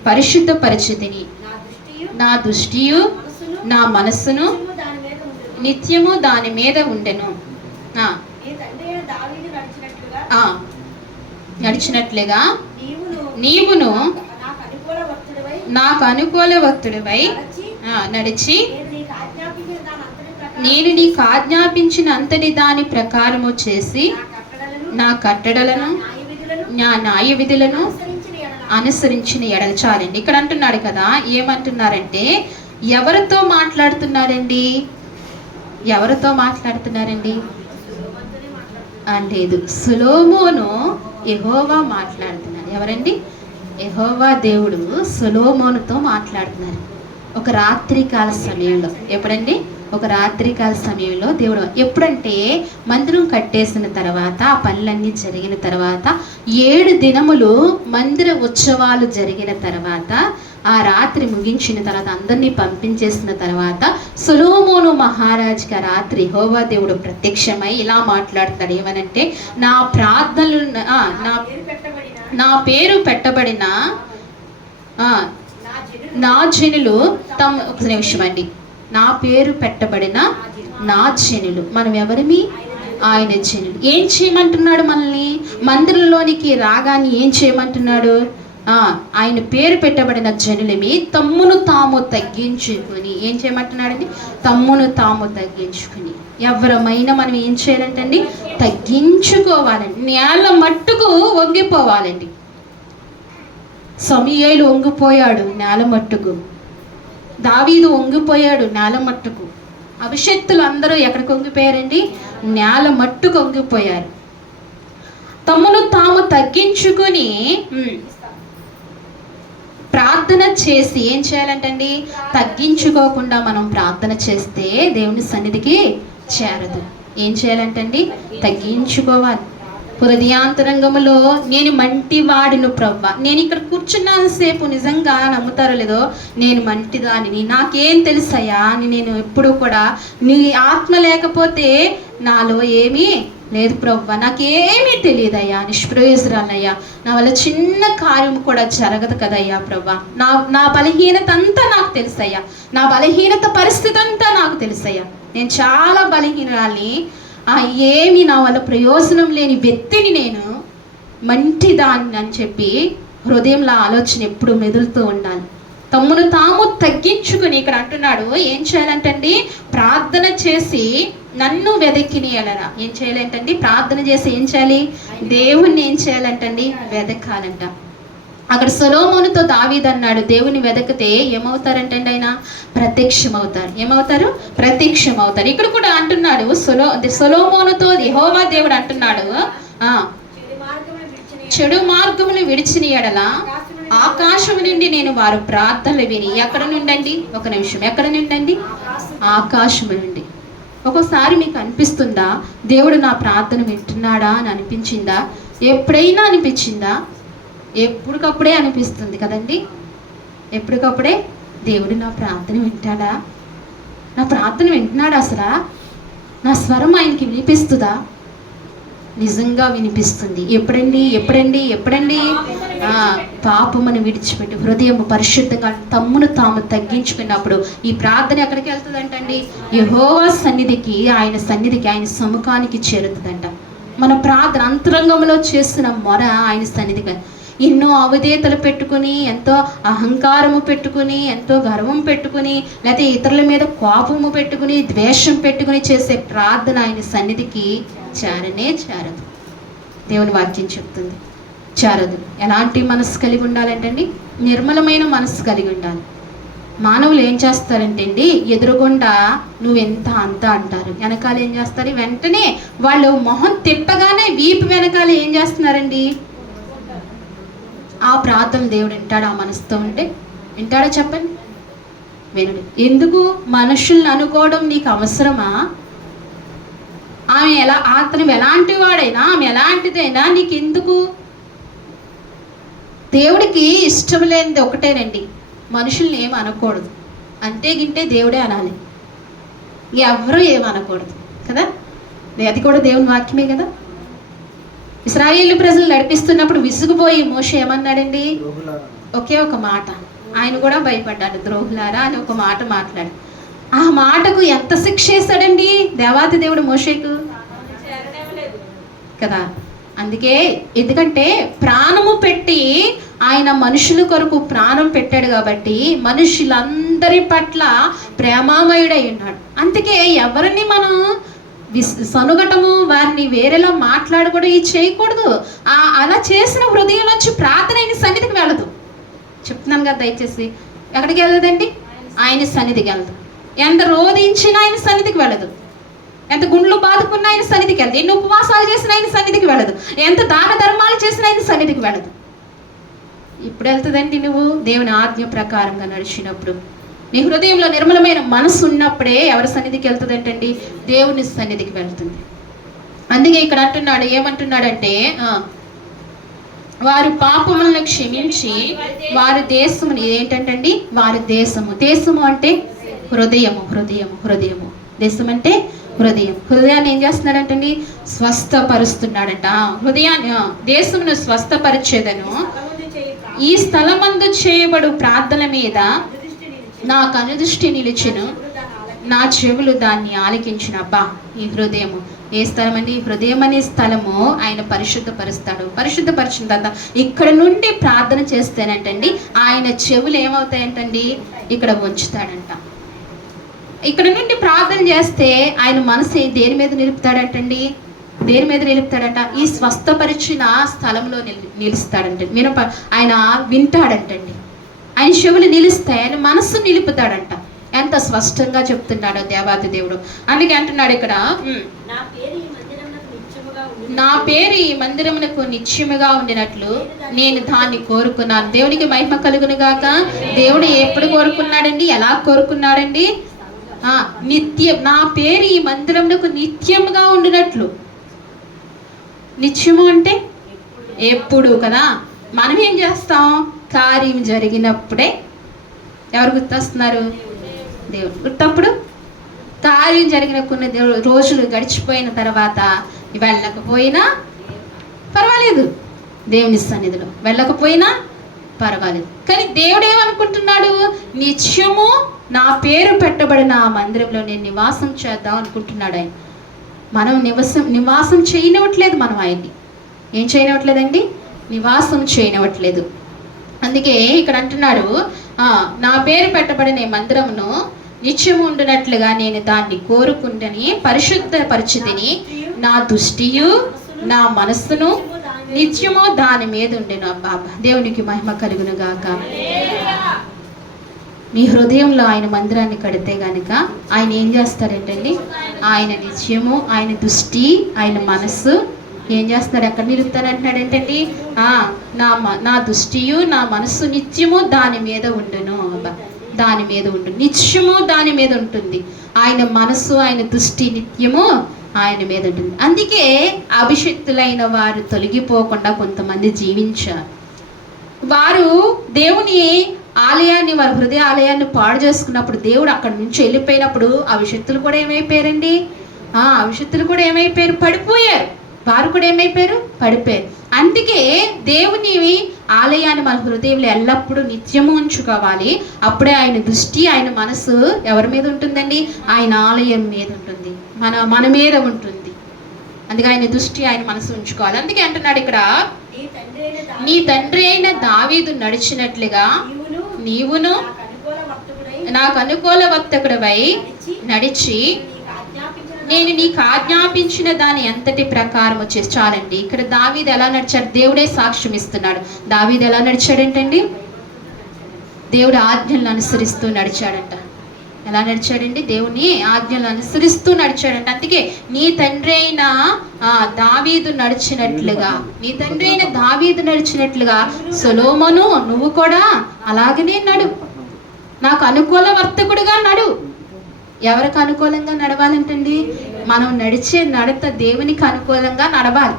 పరిశుద్ధపరిచితిని. నా దృష్టియు నా మనస్సును నిత్యము దాని మీద ఉండెను. నడిచినట్లుగా నీవును నాకు అనుకూల భక్తుడివై నడిచి నేను నీకు ఆజ్ఞాపించిన అంతటి దాని ప్రకారము చేసి నా కట్టడలను న్యాయ విధులను అనుసరించిన ఎడల చాలండి. ఇక్కడ అంటున్నాడు కదా, ఏమంటున్నారంటే ఎవరితో మాట్లాడుతున్నారండి? ఎవరితో మాట్లాడుతున్నారండి? లేదు, సొలొమోను యెహోవా మాట్లాడుతున్నారు. ఎవరండి? యెహోవా దేవుడు సొలొమోనుతో మాట్లాడుతున్నారు ఒక రాత్రికాల సమయంలో. ఎప్పుడండి? ఒక రాత్రికాల సమయంలో దేవుడు, ఎప్పుడంటే మందిరం కట్టేసిన తర్వాత, ఆ పనులన్నీ జరిగిన తర్వాత 7 దినములు మందిర ఉత్సవాలు జరిగిన తర్వాత, ఆ రాత్రి ముగించిన తర్వాత, అందరినీ పంపించేసిన తర్వాత, సొలొమోను మహారాజుకి ఆ రాత్రి యెహోవా దేవుడు ప్రత్యక్షమై ఇలా మాట్లాడతాడు. ఏమనంటే, నా ప్రార్థనలు, నా పేరు పెట్టబడిన నా జనులు ఒక నిమిషం అండి, నా పేరు పెట్టబడిన నా జనులు. మనం ఎవరిమి? ఆయన జనులు. ఏం చేయమంటున్నాడు మనల్ని? మందిరంలోనికి రాగానే ఏం చేయమంటున్నాడు? ఆయన పేరు పెట్టబడిన జనులమి తమ్మును తాము తగ్గించుకుని, ఏం చేయమంటున్నాడండి? తమ్మును తాము తగ్గించుకుని. ఎవరమైనా మనం ఏం చేయాలంటండి? తగ్గించుకోవాలండి. నేల మట్టుకు వంగిపోవాలండి. సమూయేలు వంగిపోయాడు నేల మట్టుకు, దావీదు వంగిపోయాడు నేల మట్టుకు, అభిషక్తులు అందరూ ఎక్కడికి వంగిపోయారండి? నేల మట్టుకు వంగిపోయారు. తమను తాము తగ్గించుకొని ప్రార్థన చేసి, ఏం చేయాలంటండి? తగ్గించుకోకుండా మనం ప్రార్థన చేస్తే దేవుని సన్నిధికి చేరదు. ఏం చేయాలంటండి? తగ్గించుకోవాలి. హృదయాంతరంగములో నేను మంటి వాడిను ప్రభా, నేను ఇక్కడ కూర్చున్నంతసేపు నిజంగా నమ్ముతారో లేదో, నేను మంటిదానిని, నాకేం తెలుసయ్యా అని నేను ఎప్పుడు కూడా, నీ ఆత్మ లేకపోతే నాలో ఏమీ లేదు ప్రభా, నాకేమీ తెలియదయ్యా, నిష్ప్రయోజనాలయ్యా, నా వల్ల చిన్న కార్యం కూడా జరగదు కదయ్యా ప్రభా, నా బలహీనత అంతా నాకు తెలుసయ్యా, నా బలహీనత పరిస్థితి అంతా నాకు తెలుసయ్యా, నేను చాలా బలహీనాన్ని, ఏమి నా వల్ల ప్రయోజనం లేని వ్యక్తిని, నేను మంటిదాన్ని అని చెప్పి హృదయంలో ఆలోచన ఎప్పుడు మెదులుతూ ఉండాలి. తమ్మును తాము తగ్గించుకుని, ఇక్కడ అంటున్నాడు ఏం చేయాలంటండి? ప్రార్థన చేసి నన్ను వెదకిని ఎలరా. ఏం చేయాలంటండి? ప్రార్థన చేసి ఏం చేయాలి? దేవుణ్ణి ఏం చేయాలంటండి? వెదకాలంట. అక్కడ సొలొమోనుతో దావీదు అన్నాడు, దేవుని వెదకితే ఏమవుతారంటండి? ఆయన ప్రత్యక్షమవుతారు. ఏమవుతారు? ప్రత్యక్షమవుతారు. ఇక్కడ కూడా అంటున్నాడు, సొలొమోనుతో యెహోవా దేవుడు అంటున్నాడు, చెడు మార్గమును విడిచిన ఎడల ఆకాశం నుండి నేను వారు ప్రార్థనలు విని. ఎక్కడ నుండండి? ఒక నిమిషం, ఎక్కడ నుండండి? ఆకాశం నుండి. ఒక్కోసారి మీకు అనిపిస్తుందా దేవుడు నా ప్రార్థన వింటున్నాడా అని అనిపించిందా? ఎప్పుడైనా అనిపించిందా? ఎప్పటికప్పుడే అనిపిస్తుంది కదండి. ఎప్పటికప్పుడే దేవుడు నా ప్రార్థన వింటాడా? నా ప్రార్థన వింటున్నాడా? అసలు నా స్వరం ఆయనకి వినిపిస్తుందా? నిజంగా వినిపిస్తుంది. ఎప్పుడండి? పాపమును విడిచిపెట్టి హృదయం పరిశుద్ధంగా తమ్మును తాము తగ్గించుకున్నప్పుడు ఈ ప్రార్థన ఎక్కడికి వెళ్తుందంటండి? యెహోవా సన్నిధికి, ఆయన సన్నిధికి, ఆయన సముఖానికి చేరుతుందంట. మన ప్రార్థన అంతరంగంలో చేస్తున్న మొర ఆయన సన్నిధికి. ఎన్నో అవధేతలు పెట్టుకుని, ఎంతో అహంకారము పెట్టుకుని, ఎంతో గర్వం పెట్టుకుని, లేకపోతే ఇతరుల మీద కోపము పెట్టుకుని, ద్వేషం పెట్టుకుని చేసే ప్రార్థన ఆయన సన్నిధికి చేరదు. దేవుని వాక్యం చెప్తుంది, చేరదు. ఎలాంటి మనసు కలిగి ఉండాలంటండి? నిర్మలమైన మనసు కలిగి ఉండాలి. మానవులు ఏం చేస్తారంటే అండి, ఎదురుగుండా నువ్వెంత అంత అంటారు, వెనకాల ఏం చేస్తారు? వెంటనే వాళ్ళు మొహం తిప్పగానే వీపు వెనకాల ఏం చేస్తున్నారండి? ఆ ప్రార్థన దేవుడు వింటాడు. ఆ మనసుతో ఉంటే వింటాడా? చెప్పండి, వినడు. ఎందుకు? మనుషుల్ని అనుకోవడం నీకు అవసరమా? అతను ఎలాంటి వాడైనా, ఆమె ఎలాంటిదైనా నీకు ఎందుకు? దేవుడికి ఇష్టం లేనిది ఒకటేనండి, మనుషుల్ని ఏమి అనకూడదు. అంతే గింటే దేవుడే అనాలి, ఎవరు ఏమనకూడదు కదా. అది కూడా దేవుని వాక్యమే కదా. ఇశ్రాయేలు ప్రజలు నడిపిస్తున్నప్పుడు విసుగుపోయి మోషే ఏమన్నాడండి? ఒకే ఒక మాట, ఆయన కూడా భయపడ్డాడు. ద్రోహులారా అని ఒక మాట మాట్లాడు. ఆ మాటకు ఎంత శిక్ష వేశాడండి దేవాతి దేవుడు మోషేకు కదా. అందుకే, ఎందుకంటే ప్రాణము పెట్టి ఆయన మనుషుల కొరకు ప్రాణం పెట్టాడు కాబట్టి మనుషులందరి పట్ల ప్రేమామయుడై ఉన్నాడు. అందుకే ఎవరిని మనం సనుగటము, వారిని వేరేలా మాట్లాడకూడదు, ఇది చేయకూడదు. అలా చేసిన హృదయం నుంచి ప్రార్థన ఆయన సన్నిధికి వెళ్ళదు. చెప్తున్నాను కదా, దయచేసి ఎక్కడికి వెళ్ళదండి? ఆయన సన్నిధికి వెళ్ళదు. ఎంత రోధించినా ఆయన సన్నిధికి వెళ్ళదు. ఎంత గుండ్లు బాదుకున్నా ఆయన సన్నిధికి వెళ్ళదు. ఎన్ని ఉపవాసాలు చేసినా ఆయన సన్నిధికి వెళ్ళదు. ఎంత దాన ధర్మాలు చేసినా ఆయన సన్నిధికి వెళ్ళదు. ఇప్పుడు వెళ్తుందండి నువ్వు దేవుని ఆజ్ఞ ప్రకారంగా నడిచినప్పుడు. నీ హృదయంలో నిర్మలమైన మనసు ఉన్నప్పుడే ఎవరి సన్నిధికి వెళ్తుందంటండి? దేవుని సన్నిధికి వెళ్తుంది. అందుకే ఇక్కడ అంటున్నాడు, ఏమంటున్నాడంటే వారి పాపములను క్షమించి వారి దేశముని, ఏంటంటండి? వారి దేశము అంటే హృదయము. దేశం అంటే హృదయం. హృదయాన్ని ఏం చేస్తున్నాడంటండి? స్వస్థపరుస్తున్నాడంట. హృదయాన్ని, దేశమును స్వస్థపరిచేదను, ఈ స్థలమందు చేయబడు ప్రార్థన మీద నా కనుదృష్టి నిలిచెను, నా చెవులు దాన్ని ఆలకించిన. అబ్బా, ఈ హృదయము ఏ స్థలం అండి? హృదయం అనే స్థలము ఆయన పరిశుద్ధపరుస్తాడు. పరిశుద్ధపరిచిన తర్వాత ఇక్కడ నుండి ప్రార్థన చేస్తేనంటండి ఆయన చెవులు ఏమవుతాయంటండి? ఇక్కడ ఉంచుతాడంట. ఇక్కడ నుండి ప్రార్థన చేస్తే ఆయన మనసు దేని మీద నిలుపుతాడంటండి? దేని మీద నిలుపుతాడంట? ఈ స్వస్థపరిచిన స్థలంలో నిలుస్తాడంట. ఆయన వింటాడంటండి. ఆయన చెవులు నిలుస్తాయి, ఆయన మనస్సు నిలుపుతాడంట. ఎంత స్పష్టంగా చెప్తున్నాడో దేవాది దేవుడు. అందుకే అంటున్నాడు ఇక్కడ, నా పేరు ఈ మందిరమునకు నిత్యముగా ఉండినట్లు నేను దాన్ని కోరుకున్నాను. దేవునికి మహిమ కలుగును గాక. దేవుడు ఎప్పుడు కోరుకున్నాడండి? ఎలా కోరుకున్నాడండి? నిత్యం, నా పేరు ఈ మందిరమునకు నిత్యముగా ఉండినట్లు. నిత్యము అంటే ఎప్పుడు కదా. మనం ఏం చేస్తాం? కార్యం జరిగినప్పుడే ఎవరు గుర్తొస్తున్నారు? దేవుడు. గుర్తప్పుడు కార్యం జరిగిన కొన్ని రోజులు గడిచిపోయిన తర్వాత వెళ్ళకపోయినా పర్వాలేదు, దేవుని సన్నిధిలో వెళ్ళకపోయినా పర్వాలేదు. కానీ దేవుడు ఏమనుకుంటున్నాడు? నిత్యము నా పేరు పెట్టబడిన ఆ మందిరంలో నేను నివాసం చేద్దాం అనుకుంటున్నాడు ఆయన. మనం నివాసం చేయనివ్వట్లేదు. మనం ఆయన్ని ఏం చేయనివ్వట్లేదండి? నివాసం చేయనివ్వట్లేదు. అందుకే ఇక్కడ అంటున్నాడు, నా పేరు పెట్టబడిన మందిరమును నిత్యము ఉండినట్లుగా నేను దాన్ని కోరుకుంటని పరిశుద్ధపరిచితిని, నా దృష్టియు నా మనస్సును నిత్యము దాని మీద ఉండెను. అబ్బా, దేవునికి మహిమ కలుగును గాక. నీ హృదయంలో ఆయన మందిరాన్ని కడితే గనుక ఆయన ఏం చేస్తారంటండి? ఆయన నిత్యము, ఆయన దృష్టి, ఆయన మనస్సు ఏం చేస్తున్నాడు? ఎక్కడ నిలుపుతానంటున్నాడు ఏంటండి? నా దృష్టియు నా మనస్సు నిత్యము దాని మీద ఉండును. దాని మీద ఉండు, నిత్యము దాని మీద ఉంటుంది. ఆయన మనస్సు, ఆయన దృష్టి నిత్యము ఆయన మీద ఉంటుంది. అందుకే అభిషక్తులైన వారు తొలగిపోకుండా కొంతమంది జీవించారు. వారు దేవుని ఆలయాన్ని, వారి హృదయ ఆలయాన్ని పాడు చేసుకున్నప్పుడు, దేవుడు అక్కడి నుంచి వెళ్ళిపోయినప్పుడు అభిషక్తులు కూడా ఏమైపోయారండి? అభిషక్తులు కూడా ఏమైపోయారు? పడిపోయారు. వారు కూడా ఏమైపోయారు? పడిపోయారు. అందుకే దేవుని ఆలయాన్ని మన హృదయంలో ఎల్లప్పుడూ నిత్యము ఉంచుకోవాలి. అప్పుడే ఆయన దృష్టి, ఆయన మనసు ఎవరి మీద ఉంటుందండి? ఆయన ఆలయం మీద ఉంటుంది, మన మీద ఉంటుంది. అందుకే ఆయన దృష్టి, ఆయన మనసు ఉంచుకోవాలి. అందుకే అంటున్నాడు ఇక్కడ, నీ తండ్రి అయిన దావీదు నడిచినట్లుగా నీవును నాకు అనుకూల వర్తకుడవై నడిచి నేను నీకు ఆజ్ఞాపించిన దాని ఎంతటి ప్రకారం వచ్చేసి చాలండి. ఇక్కడ దావీదు ఎలా నడిచాడు? దేవుడే సాక్ష్యం ఇస్తున్నాడు. దావీదు ఎలా నడిచాడంటండి? దేవుడు ఆజ్ఞలను అనుసరిస్తూ నడిచాడంట. ఎలా నడిచాడండి? దేవుని ఆజ్ఞలను అనుసరిస్తూ నడిచాడంట. అందుకే నీ తండ్రి అయిన దావీదు నడిచినట్లుగా, నీ తండ్రి అయిన దావీదు నడిచినట్లుగా సొలొమోను నువ్వు కూడా అలాగనే నడు, నాకు అనుకూల వర్తకుడుగా నడు. ఎవరికి అనుకూలంగా నడవాలంటండి? మనం నడిచే నడత దేవునికి అనుకూలంగా నడవాలి,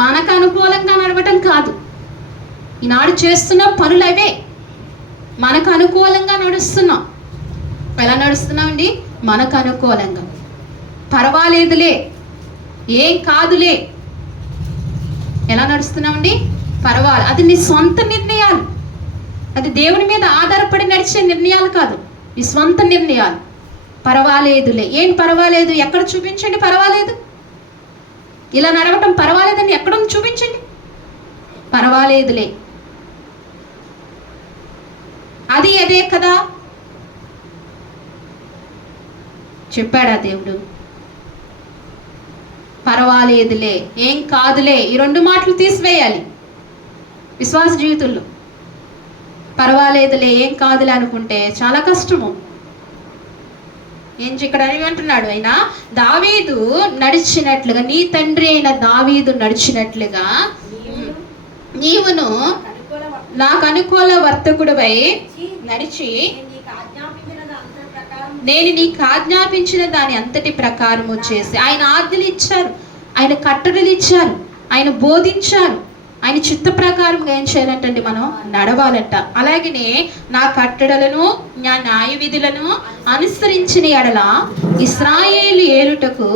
మనకు అనుకూలంగా నడవటం కాదు. ఈనాడు చేస్తున్న పనులు అవే, మనకు అనుకూలంగా నడుస్తున్నాం. ఎలా నడుస్తున్నామండి? మనకు అనుకూలంగా. పర్వాలేదులే, ఏం కాదులే, ఎలా నడుస్తున్నామండి? పర్వాలేదు. అది నీ సొంత నిర్ణయాలు, అది దేవుని మీద ఆధారపడి నడిచే నిర్ణయాలు కాదు, నీ సొంత నిర్ణయాలు. పర్వాలేదులే, ఏం పర్వాలేదు? ఎక్కడ చూపించండి పర్వాలేదు. ఇలా నడవటం పర్వాలేదని ఎక్కడ చూపించండి. పర్వాలేదులే, అది అదే కదా చెప్పాడా దేవుడు? పర్వాలేదులే, ఏం కాదులే, ఈ రెండు మాటలు తీసివేయాలి విశ్వాస జీవితంలో. పర్వాలేదులే, ఏం కాదులే అనుకుంటే చాలా కష్టము. ఇక్కడ అంటున్నాడు, ఆయన దావీదు నడిచినట్లుగా, నీ తండ్రి అయిన దావీదు నడిచినట్లుగా నీవును నాకు అనుకూల వర్తకుడివై నడిచి నేను నీకు ఆజ్ఞాపించిన దాని అంతటి ప్రకారము చేసి. ఆయన ఆజ్ఞలు ఇచ్చారు, ఆయన కట్టడలు ఇచ్చారు, ఆయన బోధించారు. ఆయన చిత్త ప్రకారంగా ఏం చేయాలంటండి, మనం నడవాలంట. అలాగనే నా కట్టడలను, నా న్యాయ విధులను అనుసరించిన ఎడల ఇశ్రాయేలు ఏలుటకు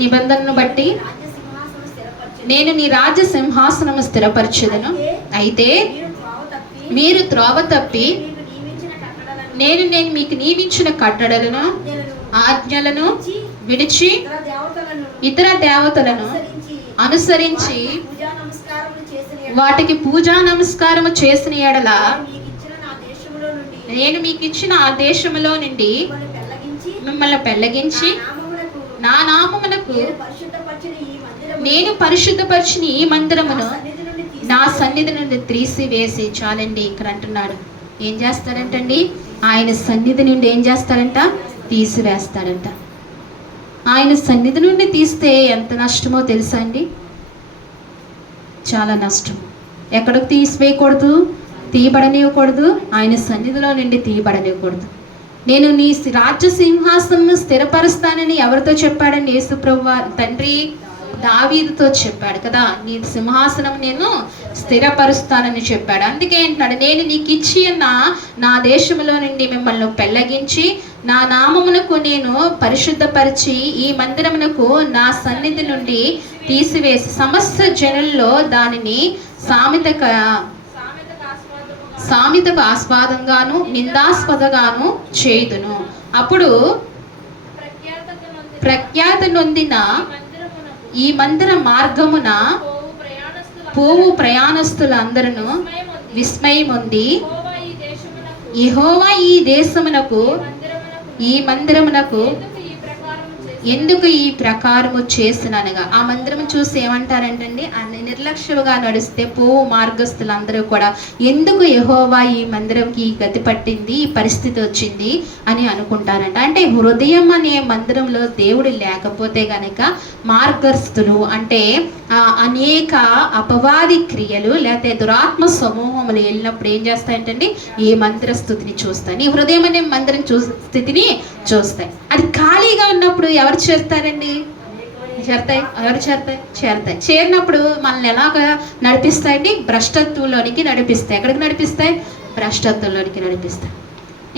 నిబంధనను బట్టి నేను నీ రాజ్య సింహాసనము స్థిరపరచెదను. అయితే మీరు త్రోవ తప్పి నేను మీకు నియమించిన కట్టడలను, ఆజ్ఞలను విడిచి ఇతర దేవతలను అనుసరించి వాటికి పూజా నమస్కారము చేసిన ఎడల నేను మీకు ఇచ్చిన ఆ దేశములో నుండి మిమ్మల్ని పెళ్లగించి నా నామమునకు నేను పరిశుద్ధపరిచిన ఈ మందిరమును నా సన్నిధి నుండి తీసివేసి. చాలండి, ఇక్కడ అంటున్నాడు ఏం చేస్తాడంటండి, ఆయన సన్నిధి నుండి ఏం చేస్తాడంట, తీసివేస్తాడంట. ఆయన సన్నిధి నుండి తీస్తే ఎంత నష్టమో తెలుసా అండి? చాలా నష్టం. ఎక్కడికి తీసివేయకూడదు, తీయబడనివ్వకూడదు, ఆయన సన్నిధిలో నుండి తీయబడనివ్వకూడదు. నేను నీ రాజ్య సింహాసనం స్థిరపరుస్తానని ఎవరితో చెప్పాడని? యేసు ప్రభువు తండ్రి దావీదుతో చెప్పాడు కదా, నీ సింహాసనం నేను స్థిరపరుస్తానని చెప్పాడు. అందుకే అంటున్నాడు, నేను నీకు ఇచ్చి ఉన్న నా దేశంలో నుండి మిమ్మల్ని పెళ్లగించి నా నామమునకు నేను పరిశుద్ధపరిచి ఈ మందిరమునకు నా సన్నిధి నుండి తీసివేసి సమస్త జనుల్లో దానిని సామెతకు ఆస్వాదంగాను నిందాస్పదగాను చేయుదును. అప్పుడు ప్రఖ్యాత నొందిన ఈ మందిర మార్గమున పోవు ప్రయాణస్తులందరూ విస్మయం ఉంది. యెహోవా ఈ దేశమునకు ఈ మందిరమునకు ఎందుకు ఈ ప్రకారము చేసిననగా. ఆ మందిరం చూసి ఏమంటారంటండి, నిర్లక్ష్యంగా నడిస్తే పోవు మార్గస్తులందరూ కూడా ఎందుకు యెహోవా ఈ మందిరంకి ఈ గతి పట్టింది, ఈ పరిస్థితి వచ్చింది అని అనుకుంటారంట. అంటే హృదయం అనే మందిరంలో దేవుడు లేకపోతే గనక మార్గస్థులు అంటే అనేక అపవాది క్రియలు లేకపోతే దురాత్మ సమూహములు వెళ్ళినప్పుడు ఏం చేస్తాయంటండి, ఈ మందిర స్థితిని చూస్తాయి, నీ హృదయం అనే మందిరం స్థితిని చూస్తాయి. అది ఖాళీగా ఉన్నప్పుడు ఎవరు చేరుతారండి? ఎవరు చేరుతాయి. చేరినప్పుడు మనల్ని ఎలాగ నడిపిస్తాయండి? భ్రష్టత్వంలోనికి నడిపిస్తాయి. ఎక్కడికి నడిపిస్తాయి? భ్రష్టత్వంలోనికి నడిపిస్తాయి.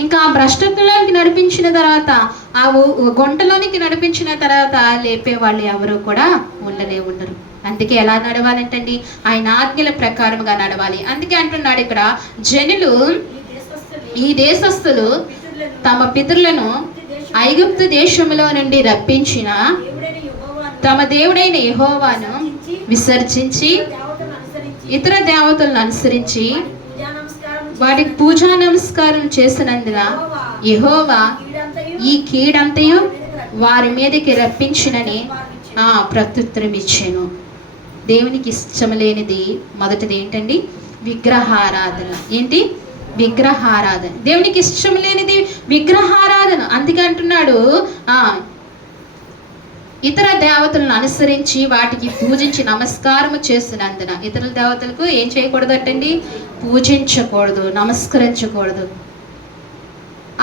ఇంకా ఆ భ్రష్టత్వంలోనికి నడిపించిన తర్వాత, ఆ గుంటలోనికి నడిపించిన తర్వాత లేపే వాళ్ళు ఎవరు కూడా ఉండరు. అందుకే ఎలా నడవాలంటండి, ఆయన ఆజ్ఞల ప్రకారంగా నడవాలి. అందుకే అంటున్నాడు ఇక్కడ, జనులు ఈ దేశస్థులు తమ పితరులను ఐగుప్తు దేశములో నుండి రప్పించిన తమ దేవుడైన యెహోవాను విసర్జించి ఇతర దేవతలను అనుసరించి వాటికి పూజా నమస్కారం చేసినందున యెహోవా ఈ కీడంతయు వారి మీదకి రప్పించినని ప్రత్యుత్తరం ఇచ్చాను. దేవునికి ఇష్టం లేనిది మొదటిది ఏంటండి? విగ్రహారాధన. ఏంటి? విగ్రహారాధన. దేవునికి ఇష్టం లేనిది విగ్రహారాధన. అందుకే అంటున్నాడు, ఇతర దేవతలను అనుసరించి వాటికి పూజించి నమస్కారము చేసినందున. ఇతర దేవతలకు ఏం చేయకూడదు అంటండి? పూజించకూడదు, నమస్కరించకూడదు.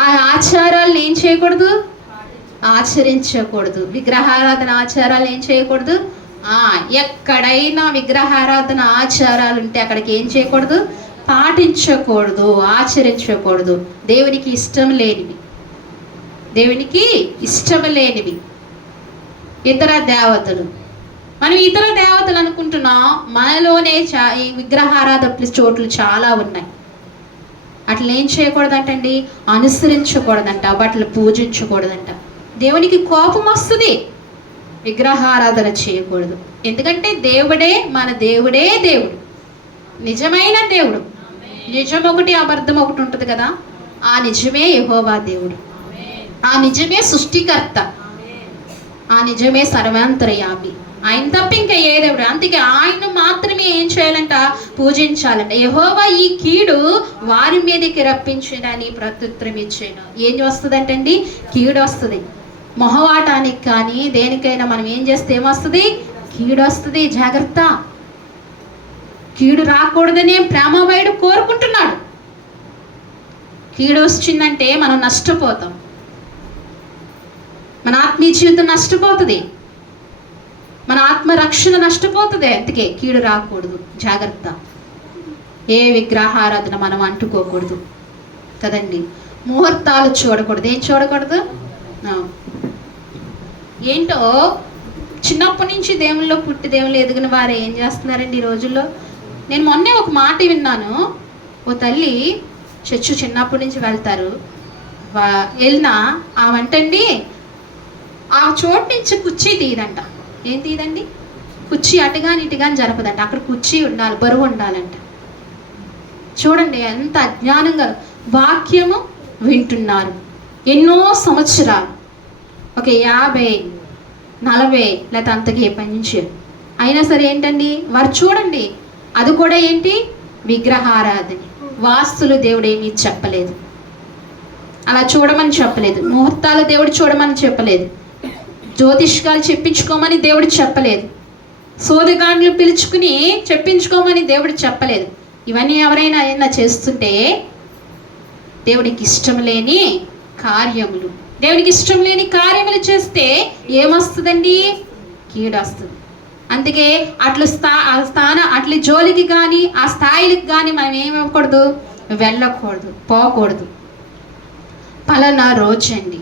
ఆ ఆచారాలను ఏం చేయకూడదు? ఆచరించకూడదు. విగ్రహారాధన ఆచారాలు ఏం చేయకూడదు. ఎక్కడైనా విగ్రహారాధన ఆచారాలు ఉంటే అక్కడికి ఏం చేయకూడదు? పాటించకూడదు, ఆచరించకూడదు. దేవునికి ఇష్టం లేనివి, దేవునికి ఇష్టం లేనివి ఇతర దేవతలు. మనం ఇతర దేవతలు అనుకుంటున్నాం, మనలోనే ఈ విగ్రహారాధన చోట్లు చాలా ఉన్నాయి. అట్లా ఏం చేయకూడదంటండి? అనుసరించకూడదంట, వాటిని పూజించకూడదంట. దేవునికి కోపం వస్తుంది విగ్రహారాధన చేయకూడదు. ఎందుకంటే దేవుడే, మన దేవుడే దేవుడు, నిజమైన దేవుడు. నిజం ఒకటి, అబద్ధం ఒకటి ఉంటుంది కదా. ఆ నిజమే యెహోవా దేవుడు, ఆ నిజమే సృష్టికర్త, ఆ నిజమే సర్వాంతర్యామి. ఆయన తప్ప ఇంకా ఏ దేవుడు. అందుకే ఆయన మాత్రమే ఏం చేయాలంట? పూజించాలంట. యెహోవా ఈ కీడు వారి మీదకి రప్పించడని ప్రత్యుత్తరం ఇచ్చాను. ఏం వస్తుందంటండి? కీడు వస్తుంది. మొహవాటానికి కానీ దేనికైనా మనం ఏం చేస్తే ఏమొస్తుంది? కీడు వస్తుంది. జాగ్రత్త. కీడు రాకూడదని ప్రేమమయుడు కోరుకుంటున్నాడు. కీడు వచ్చిందంటే మనం నష్టపోతాం, మన ఆత్మీయ జీవితం నష్టపోతుంది, మన ఆత్మరక్షణ నష్టపోతుంది. అందుకే కీడు రాకూడదు. జాగ్రత్త. ఏ విగ్రహారాధన మనం అంటుకోకూడదు కదండి. ముహూర్తాలు చూడకూడదు. ఏం చూడకూడదు? ఏంటో చిన్నప్పటి నుంచి దేవుల్లో పుట్టి దేవుళ్ళు ఎదిగిన వారు ఏం చేస్తున్నారండి ఈ రోజుల్లో? నేను మొన్నే ఒక మాట విన్నాను. ఓ తల్లి చర్చు చిన్నప్పటి నుంచి వెళ్తారు, వెళ్ళినా ఆ వంటండి ఆ చోటు నుంచి కుర్చీ తీయదంట. ఏం తీయదండి? కుర్చీ అటుగాని ఇటుగాని జరపదంట. అక్కడ కుర్చీ ఉండాలి, బరువు ఉండాలంట. చూడండి ఎంత అజ్ఞానంగా. వాక్యము వింటున్నారు ఎన్నో సంవత్సరాలు, ఒక 50, 40 లేకపోతే అంతకే పనిచేయ, అయినా సరే ఏంటండి వారు చూడండి, అది కూడా ఏంటి? విగ్రహారాధన. వాస్తులు దేవుడు ఏమీ చెప్పలేదు, అలా చూడమని చెప్పలేదు. ముహూర్తాలు దేవుడు చూడమని చెప్పలేదు. జ్యోతిష్కాలు చెప్పించుకోమని దేవుడు చెప్పలేదు. సోదగాండ్లు పిలుచుకుని చెప్పించుకోమని దేవుడు చెప్పలేదు. ఇవన్నీ ఎవరైనా ఏమైనా చేస్తుంటే దేవుడికి ఇష్టం లేని కార్యములు, దేవుడికి ఇష్టం లేని కార్యములు చేస్తే ఏమొస్తుందండి? కీడు వస్తుంది. అందుకే అట్లా అట్ల జోలికి కానీ ఆ స్థాయిలకు కానీ మనం ఏమవ్వకూడదు, వెళ్ళకూడదు, పోకూడదు. పలానా రోజు అండి,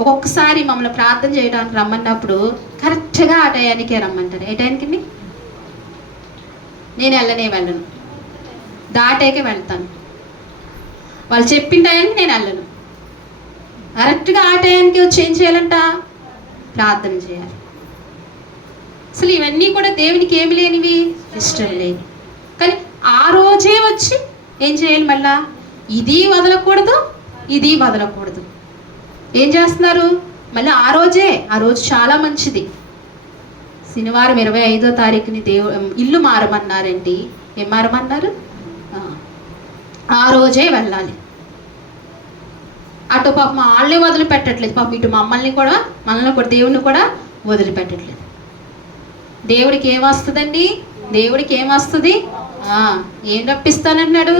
ఒక్కొక్కసారి మమ్మల్ని ప్రార్థన చేయడానికి రమ్మన్నప్పుడు కరెక్ట్గా ఆ టయానికే రమ్మంటారు. ఏ టయానికి? నేను వెళ్ళను, దాటాకే వెళ్తాను. వాళ్ళు చెప్పిన టయానికి నేను వెళ్ళను. కరెక్ట్గా ఆ టయానికి వచ్చి ఏం చేయాలంట? ప్రార్థన చేయాలి. అసలు ఇవన్నీ కూడా దేవునికి ఏమి లేనివి, ఇష్టం లేని. కానీ ఆ రోజే వచ్చి ఏం చేయాలి? మళ్ళా ఇది వదలకూడదు, ఇది వదలకూడదు. ఏం చేస్తున్నారు? మళ్ళీ ఆ రోజు చాలా మంచిది. శనివారం 25వ తారీఖుని ఇల్లు మారమన్నారండి. ఏం మారమన్నారు? ఆ రోజే వెళ్ళాలి. అటు పాపం వాళ్ళని వదిలిపెట్టట్లేదు, పాపం ఇటు మనల్ని కూడా దేవుని కూడా వదిలిపెట్టట్లేదు. దేవుడికి ఏమొస్తుందండి? దేవుడికి ఏమొస్తుంది? ఏం రప్పిస్తానన్నాడు?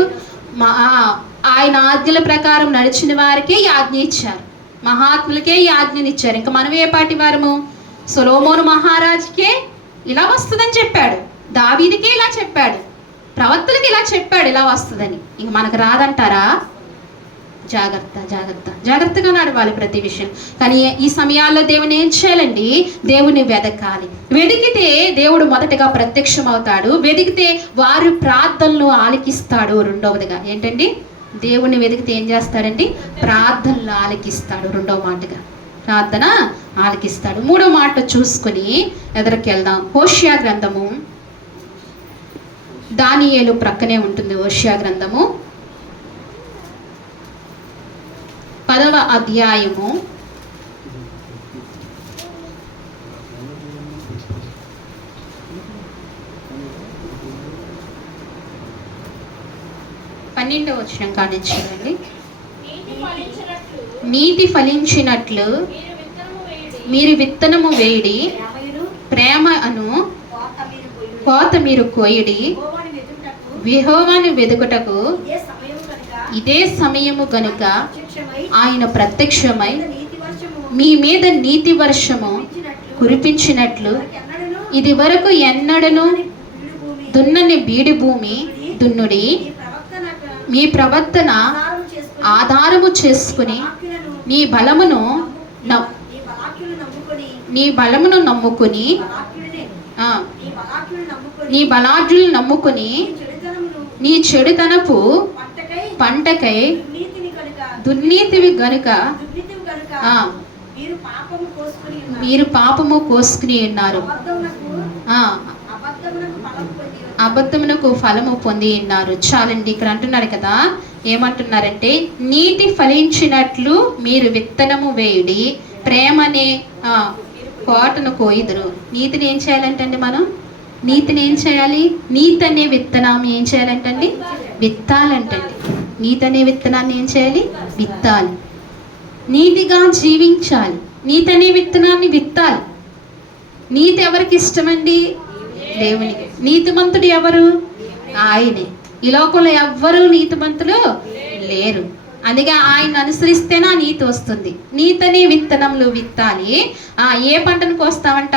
ఆయన ఆజ్ఞల ప్రకారం నడిచిన వారికే ఈ ఆజ్ఞ ఇచ్చారు, మహాత్ములకే ఈ ఆజ్ఞనిచ్చారు. ఇంకా మనం ఏ పాటి వారము? సొలొమోను మహారాజుకే ఇలా వస్తుందని చెప్పాడు, దావీదుకే ఇలా చెప్పాడు, ప్రవక్తలకు ఇలా చెప్పాడు ఇలా వస్తుందని. ఇంక మనకు రాదంటారా? జాగ్రత్తగా నడవాలి ప్రతి విషయం. కానీ ఈ సమయాల్లో దేవుని ఏం చేయాలండి? దేవుని వెదకాలి. వెదికితే దేవుడు మొదటగా ప్రత్యక్షం అవుతాడు. వెదికితే వారి ప్రార్థనలు ఆలకిస్తాడు. రెండవదిగా ఏంటండి? దేవుని వెదికితే ఏం చేస్తాడండి? ప్రార్థనలు ఆలకిస్తాడు. రెండవ మాటగా ప్రార్థన ఆలకిస్తాడు. మూడో మాట చూసుకుని ఎదరికి వెళ్దాం. హోషియా గ్రంథము, దానియేలు ప్రక్కనే ఉంటుంది. హోషియా గ్రంథము 10వ అధ్యాయము 12వ వచనం కానించి చూడండి. నీతి ఫలించినట్లు మీరు విత్తనము వేయడి, ప్రేమ అను కోత మీరు కోయడి. యెహోవాను వెదుకుటకు ఇదే సమయము గనుక ఆయన ప్రత్యక్షమై మీ మీద నీతి వర్షము కురిపించినట్లు ఇది వరకు ఎన్నడను దున్నని బీడి భూమి దున్నుడి. మీ ప్రవర్తన ఆధారము చేసుకుని నీ బలమును నమ్ముకుని నీ బలాఢ్యులను నమ్ముకుని నీ చెడుతనపు పంటకై దుర్నీతివి గనుక మీరు పాపము కోసుకుని ఉన్నారు, అబద్ధమునకు ఫలము పొంది ఉన్నారు. చాలండి. ఇక్కడ అంటున్నాడు కదా, ఏమంటున్నారంటే, నీతి ఫలించినట్లు మీరు విత్తనము వేయుడి, ప్రేమనే కోటను కోయిదురు. నీతిని ఏం చేయాలంటండి? మనం నీతిని ఏం చేయాలి? నీతి అనే విత్తనం ఏం చేయాలంటండి? విత్తాలంటండి. నీతి అనే విత్తనాన్ని ఏం చేయాలి? విత్తాలి. నీతిగా జీవించాలి. నీతి అనే విత్తనాన్ని విత్తాలి. నీతి ఎవరికి ఇష్టమండి? దేవునికి. నీతిమంతుడు ఎవరు? ఆయనే. ఈ లోకంలో ఎవ్వరూ నీతిమంతులు లేరు. అందుకే ఆయన అనుసరిస్తేనే ఆ నీతి వస్తుంది. నీతి అనే విత్తనములు విత్తాలి. ఏ పంటను కోస్తామంట?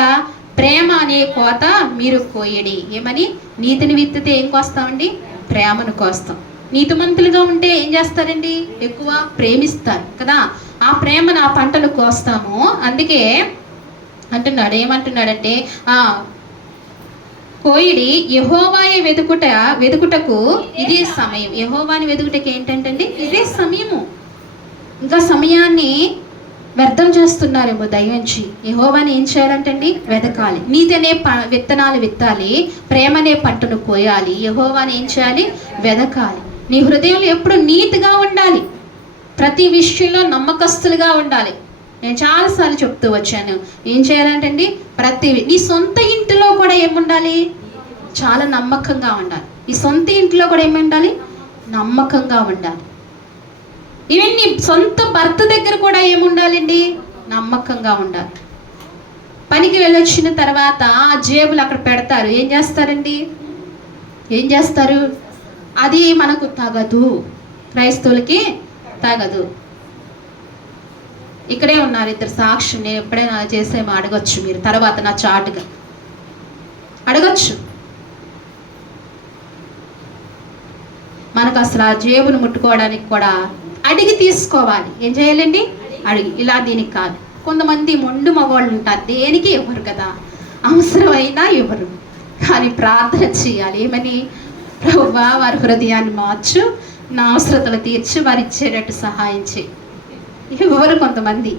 ప్రేమ అనే కోత మీరు కోయడి. ఏమని? నీతిని విత్తితే ఏం కోస్తామండి? ప్రేమను కోస్తాం. నీతిమంతులుగా ఉంటే ఏం చేస్తారండి? ఎక్కువ ప్రేమిస్తారు కదా. ఆ ప్రేమను, ఆ పంటను కోస్తాము. అందుకే అంటున్నాడు, ఏమంటున్నాడంటే, కోయిడి యెహోవాయే వెతుకుటకు ఇదే సమయం. యెహోవాని వెతుకుటకి ఏంటంటే ఇదే సమయము. ఇంకా సమయాన్ని వ్యర్థం చేస్తున్నారేమో దయవంచి. యెహోవాని ఏం చేయాలంటండి? వెతకాలి. నీతి అనే విత్తనాలు విత్తాలి, ప్రేమ అనే పంటను కోయాలి. యెహోవాని ఏం చేయాలి? వెతకాలి. నీ హృదయంలో ఎప్పుడు నీతిగా ఉండాలి. ప్రతి విషయంలో నమ్మకస్తులుగా ఉండాలి. నేను చాలాసార్లు చెప్తూ వచ్చాను. ఏం చేయాలంటండి? నీ సొంత ఇంటిలో కూడా ఏముండాలి? చాలా నమ్మకంగా ఉండాలి. ఈ సొంత ఇంట్లో కూడా ఏముండాలి? నమ్మకంగా ఉండాలి. ఈవెన్ నీ సొంత భర్త దగ్గర కూడా ఏముండాలండి? నమ్మకంగా ఉండాలి. పనికి వెళ్ళొచ్చిన తర్వాత ఆ జేబులు అక్కడ పెడతారు. ఏం చేస్తారండి? ఏం చేస్తారు? అది మనకు తగదు. క్రైస్తవులకి తగదు. ఇక్కడే ఉన్నారు ఇద్దరు సాక్ష్యం. నేను ఎప్పుడైనా చేసేమో అడగచ్చు మీరు తర్వాత నా చాటుగా అడగచ్చు. మనకు అసలు ఆ జేబును ముట్టుకోవడానికి కూడా అడిగి తీసుకోవాలి. ఏం చేయాలండి? అడిగి. ఇలా దీనికి కాదు. కొంతమంది మొండు మగవాళ్ళు ఉంటారు, దేనికి ఇవ్వరు కదా, అవసరమైనా ఇవ్వరు. కానీ ప్రార్థన చేయాలి. ఏమని? ప్రభువా, వారి హృదయాన్ని మార్చు, నా అవసరతలు తీర్చి వారు ఇచ్చేటట్టు సహాయం చేయి. ఇవ్వరు. కొంతమంది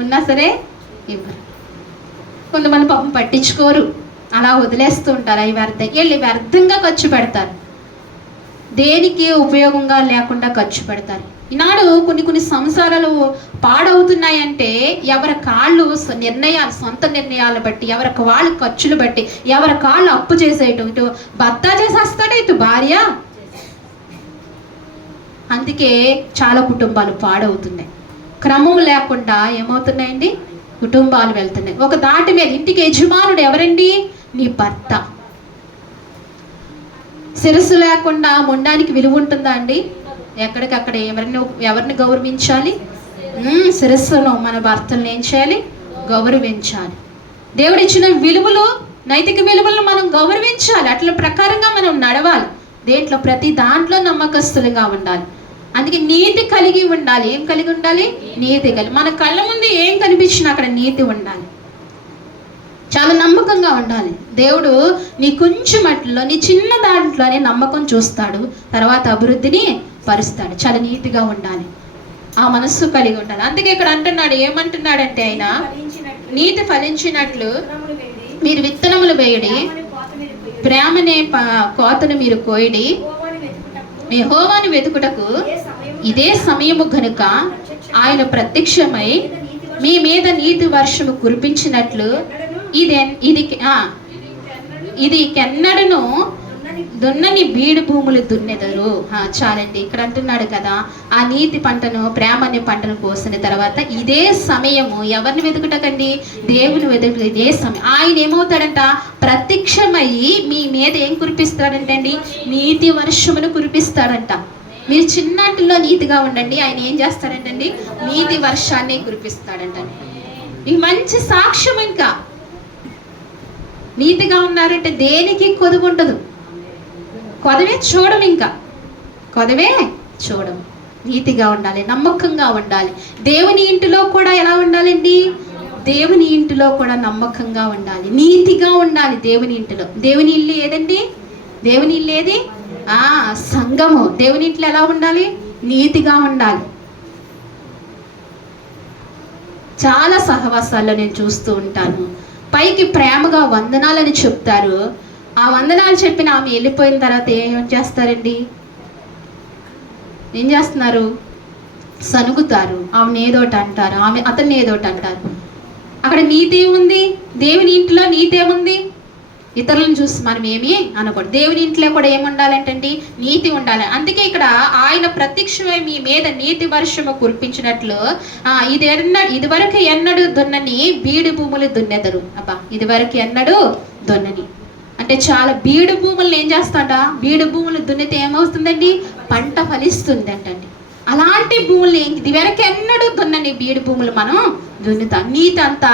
ఉన్నా సరే ఇవ్వరు. కొంతమంది పాపం పట్టించుకోరు, అలా వదిలేస్తూ ఉంటారు. అవి వ్యర్థంగా ఖర్చు పెడతారు. దేనికి ఉపయోగంగా లేకుండా ఖర్చు పెడతారు. ఈనాడు కొన్ని సంసారాలు పాడవుతున్నాయంటే ఎవరి కాళ్ళు నిర్ణయాలు, సొంత నిర్ణయాలు బట్టి, ఎవరికి వాళ్ళు ఖర్చులు బట్టి, ఎవరి కాళ్ళు అప్పు చేసేయటం. ఇటు భర్త చేసేస్తాడు, ఇటు భార్య. అందుకే చాలా కుటుంబాలు పాడవుతున్నాయి. క్రమం లేకుండా ఏమవుతున్నాయండి? కుటుంబాలు వెళ్తున్నాయి ఒక దాటి మీద. ఇంటికి యజమానుడు ఎవరండి? నీ భర్త. శిరస్సు లేకుండా మొండానికి విలువ ఉంటుందా అండి? ఎక్కడికక్కడ ఎవరిని గౌరవించాలి? శిరస్సును మన భర్తలను ఏం చేయాలి? గౌరవించాలి. దేవుడు ఇచ్చిన విలువలు, నైతిక విలువలను మనం గౌరవించాలి. అట్ల ప్రకారంగా మనం నడవాలి. దేంట్లో? ప్రతి దాంట్లో నమ్మకస్తులుగా ఉండాలి. అందుకే నీతి కలిగి ఉండాలి. ఏం కలిగి ఉండాలి? నీతి కలిగి. మన కళ్ళ ముందు ఏం కనిపించినా అక్కడ నీతి ఉండాలి. చాలా నమ్మకంగా ఉండాలి. దేవుడు నీ కొంచెం మట్టిలో, నీ చిన్న దాంట్లోనే నమ్మకం చూస్తాడు, తర్వాత అభివృద్ధిని పరుస్తాడు. చాలా నీతిగా ఉండాలి. ఆ మనస్సు కలిగి ఉండాలి. అందుకే ఇక్కడ అంటున్నాడు, ఏమంటున్నాడంటే ఆయన, నీతి ఫలించినట్లు మీరు విత్తనములు వేయడి, ప్రేమనే కోతను మీరు కోయడి, యెహోవాను వెతుకుటకు ఇదే సమయము గనుక ఆయన ప్రత్యక్షమై మీ మీద నీతి వర్షము కురిపించినట్లు ఇది కెన్నడను దున్నని బీడు భూములు దున్నెదరు. చాలండి. ఇక్కడ అంటున్నాడు కదా, ఆ నీతి పంటను, ప్రేమ అనే పంటను కోసిన తర్వాత ఇదే సమయము. ఎవరిని వెతుకుటకండి? దేవుని వెతుకు. ఇదే సమయం ఆయన ఏమవుతాడంట? ప్రత్యక్షమయ్యి మీ మీద ఏం కురిపిస్తాడంటండి? నీతి వర్షమును కురిపిస్తాడంట. మీరు చిన్నాటిలో నీతిగా ఉండండి, ఆయన ఏం చేస్తాడంటండి? నీతి వర్షాన్ని కురిపిస్తాడంటండి. ఈ మంచి సాక్ష్యం. ఇంకా నీతిగా ఉన్నారంటే దేనికి కొదువు ఉండదు. కొదవే చూడం, ఇంకా కొదవే చూడం. నీతిగా ఉండాలి, నమ్మకంగా ఉండాలి. దేవుని ఇంటిలో కూడా ఎలా ఉండాలండి? దేవుని ఇంటిలో కూడా నమ్మకంగా ఉండాలి, నీతిగా ఉండాలి. దేవుని ఇంటిలో. దేవుని ఇల్లు ఏదండి? దేవుని ఇల్లు ఏది? సంఘము. దేవుని ఇంట్లో ఎలా ఉండాలి? నీతిగా ఉండాలి. చాలా సహవాసాల్లో నేను చూస్తూ ఉంటాను, పైకి ప్రేమగా వందనాలని చెప్తారు. ఆ వందనాలు చెప్పిన ఆమె వెళ్ళిపోయిన తర్వాత ఏం చేస్తారండి? ఏం చేస్తున్నారు? సనుగుతారు. ఆమెను ఏదోటి అంటారు, అతన్ని ఏదోటి అంటారు. అక్కడ నీతి ఏముంది? దేవుని ఇంట్లో నీతి ఏముంది? ఇతరులను చూసి మనం ఏమీ అనకూడదు. దేవుని ఇంట్లో కూడా ఏముండాలంటే నీతి ఉండాలి. అందుకే ఇక్కడ ఆయన ప్రత్యక్షమై మీ మీద నీతి వర్షము కురిపించినట్లు ఇదివరకు ఎన్నడూ దున్నని బీడు భూములు దున్నెదరు. అబ్బా, ఇదివరకు ఎన్నడూ దున్నని అంటే చాలా బీడు భూములను ఏం చేస్తాడ? బీడు భూములు దున్నితే ఏమవుతుందండి? పంట ఫలిస్తుంది అంటండి. అలాంటి భూములు ఇదివరకు ఎన్నడూ దున్నని బీడు భూములు మనం దున్నుతాం. నీతి అంతా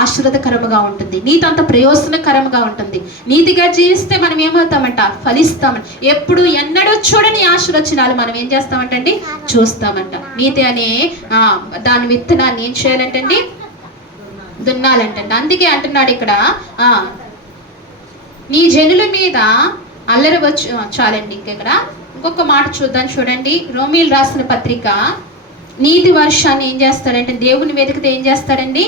ఆశీర్వాదకరముగా ఉంటుంది, నీతి అంతా ప్రయోజనకరంగా ఉంటుంది. నీతిగా జీవిస్తే మనం ఏమవుతామంట? ఫలిస్తామంట. ఎప్పుడు ఎన్నడూ చూడని ఆశీర్వచనాలు మనం ఏం చేస్తామంటండి? చూస్తామంట. నీతి అనే దాని విత్తనాన్ని ఏం చేయాలంటండి? దున్నాలంటండి. అందుకే అంటున్నాడు ఇక్కడ, నీ జనుల మీద అల్లరి వచ్చు. చాలండి. ఇక్కడ ఇంకొక మాట చూద్దాం, చూడండి. రోమీలు రాసిన పత్రిక. నీతి వర్షాన్ని ఏం చేస్తాడంటే దేవుని వెతికితే ఏం చేస్తాడండి?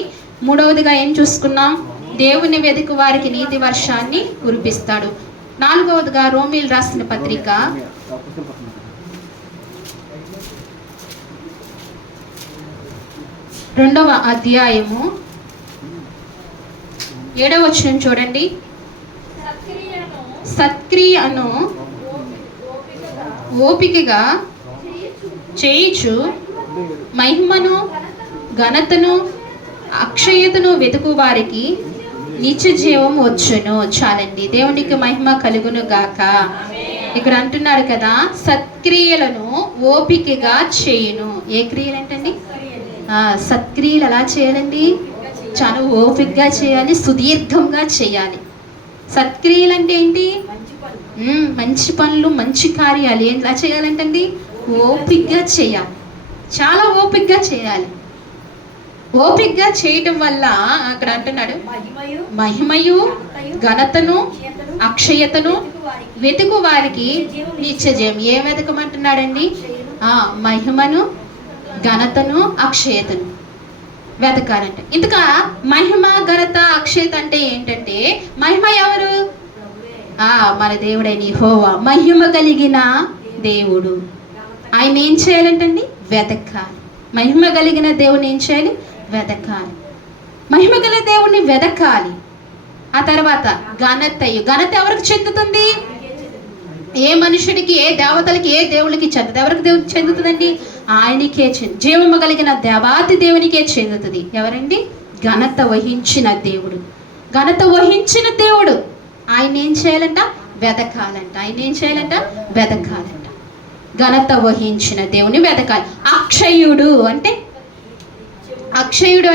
మూడవదిగా ఏం చూసుకున్నాం? దేవుని వెతుకు వారికి నీతి వర్షాన్ని కురిపిస్తాడు. నాలుగవదిగా రోమీలు రాసిన పత్రిక 2వ అధ్యాయము 7వ వచనం చూడండి. సత్క్రియను ఓపికగా చేయుచు మహిమను ఘనతను అక్షయతను వెతుకు వారికి నిత్య జీవం వచ్చును. చాలండి. దేవునికి మహిమ కలుగును గాక. ఇక్కడ అంటున్నాడు కదా, సత్క్రియలను ఓపికగా చేయును. ఏ క్రియలు అంటండి? సత్క్రియలు ఎలా చేయాలండి? చాలా ఓపికగా చేయాలి, సుదీర్ఘంగా చేయాలి. సత్క్రియలు అంటే ఏంటి? మంచి పనులు, మంచి కార్యాలు ఎలా చేయాలంటండి? ఓపికగా చేయాలి, చాలా ఓపికగా చేయాలి. ఓపికగా చేయటం వల్ల అక్కడ అంటున్నాడు, మహిమయు ఘనతను అక్షయతను వెతుకు వారికి నిత్య జీవం. ఏం వెతకమంటున్నాడండి? మహిమను ఘనతను అక్షయతను వెతకాలంటే. ఇంతకా మహిమ ఘనత అక్షయత అంటే ఏంటంటే, మహిమ ఎవరు? మన దేవుడైన యెహోవా, మహిమ కలిగిన దేవుడు. ఆయన ఏం చేయాలంటండి? వెతకాలి. మహిమ కలిగిన దేవుని ఏం చేయాలి? వెతకాలి. మహిమ గల దేవుణ్ణి వెతకాలి. ఆ తర్వాత ఘనత ఎవరికి చెందుతుంది? ఏ మనుషుడికి, ఏ దేవతలకి, ఏ దేవుడికి చెందుతుంది? ఎవరికి దేవుడికి చెందుతుందండి? ఆయనకే జీవము కలిగిన దేవాతి దేవునికే చెందుతుంది. ఎవరండి? ఘనత వహించిన దేవుడు. ఘనత వహించిన దేవుడు ఆయన ఏం చేయాలంట? వెతకాలంట. ఆయన ఏం చేయాలంట? వెతకాలంట. ఘనత వహించిన దేవుని వెతకాలి. అక్షయుడు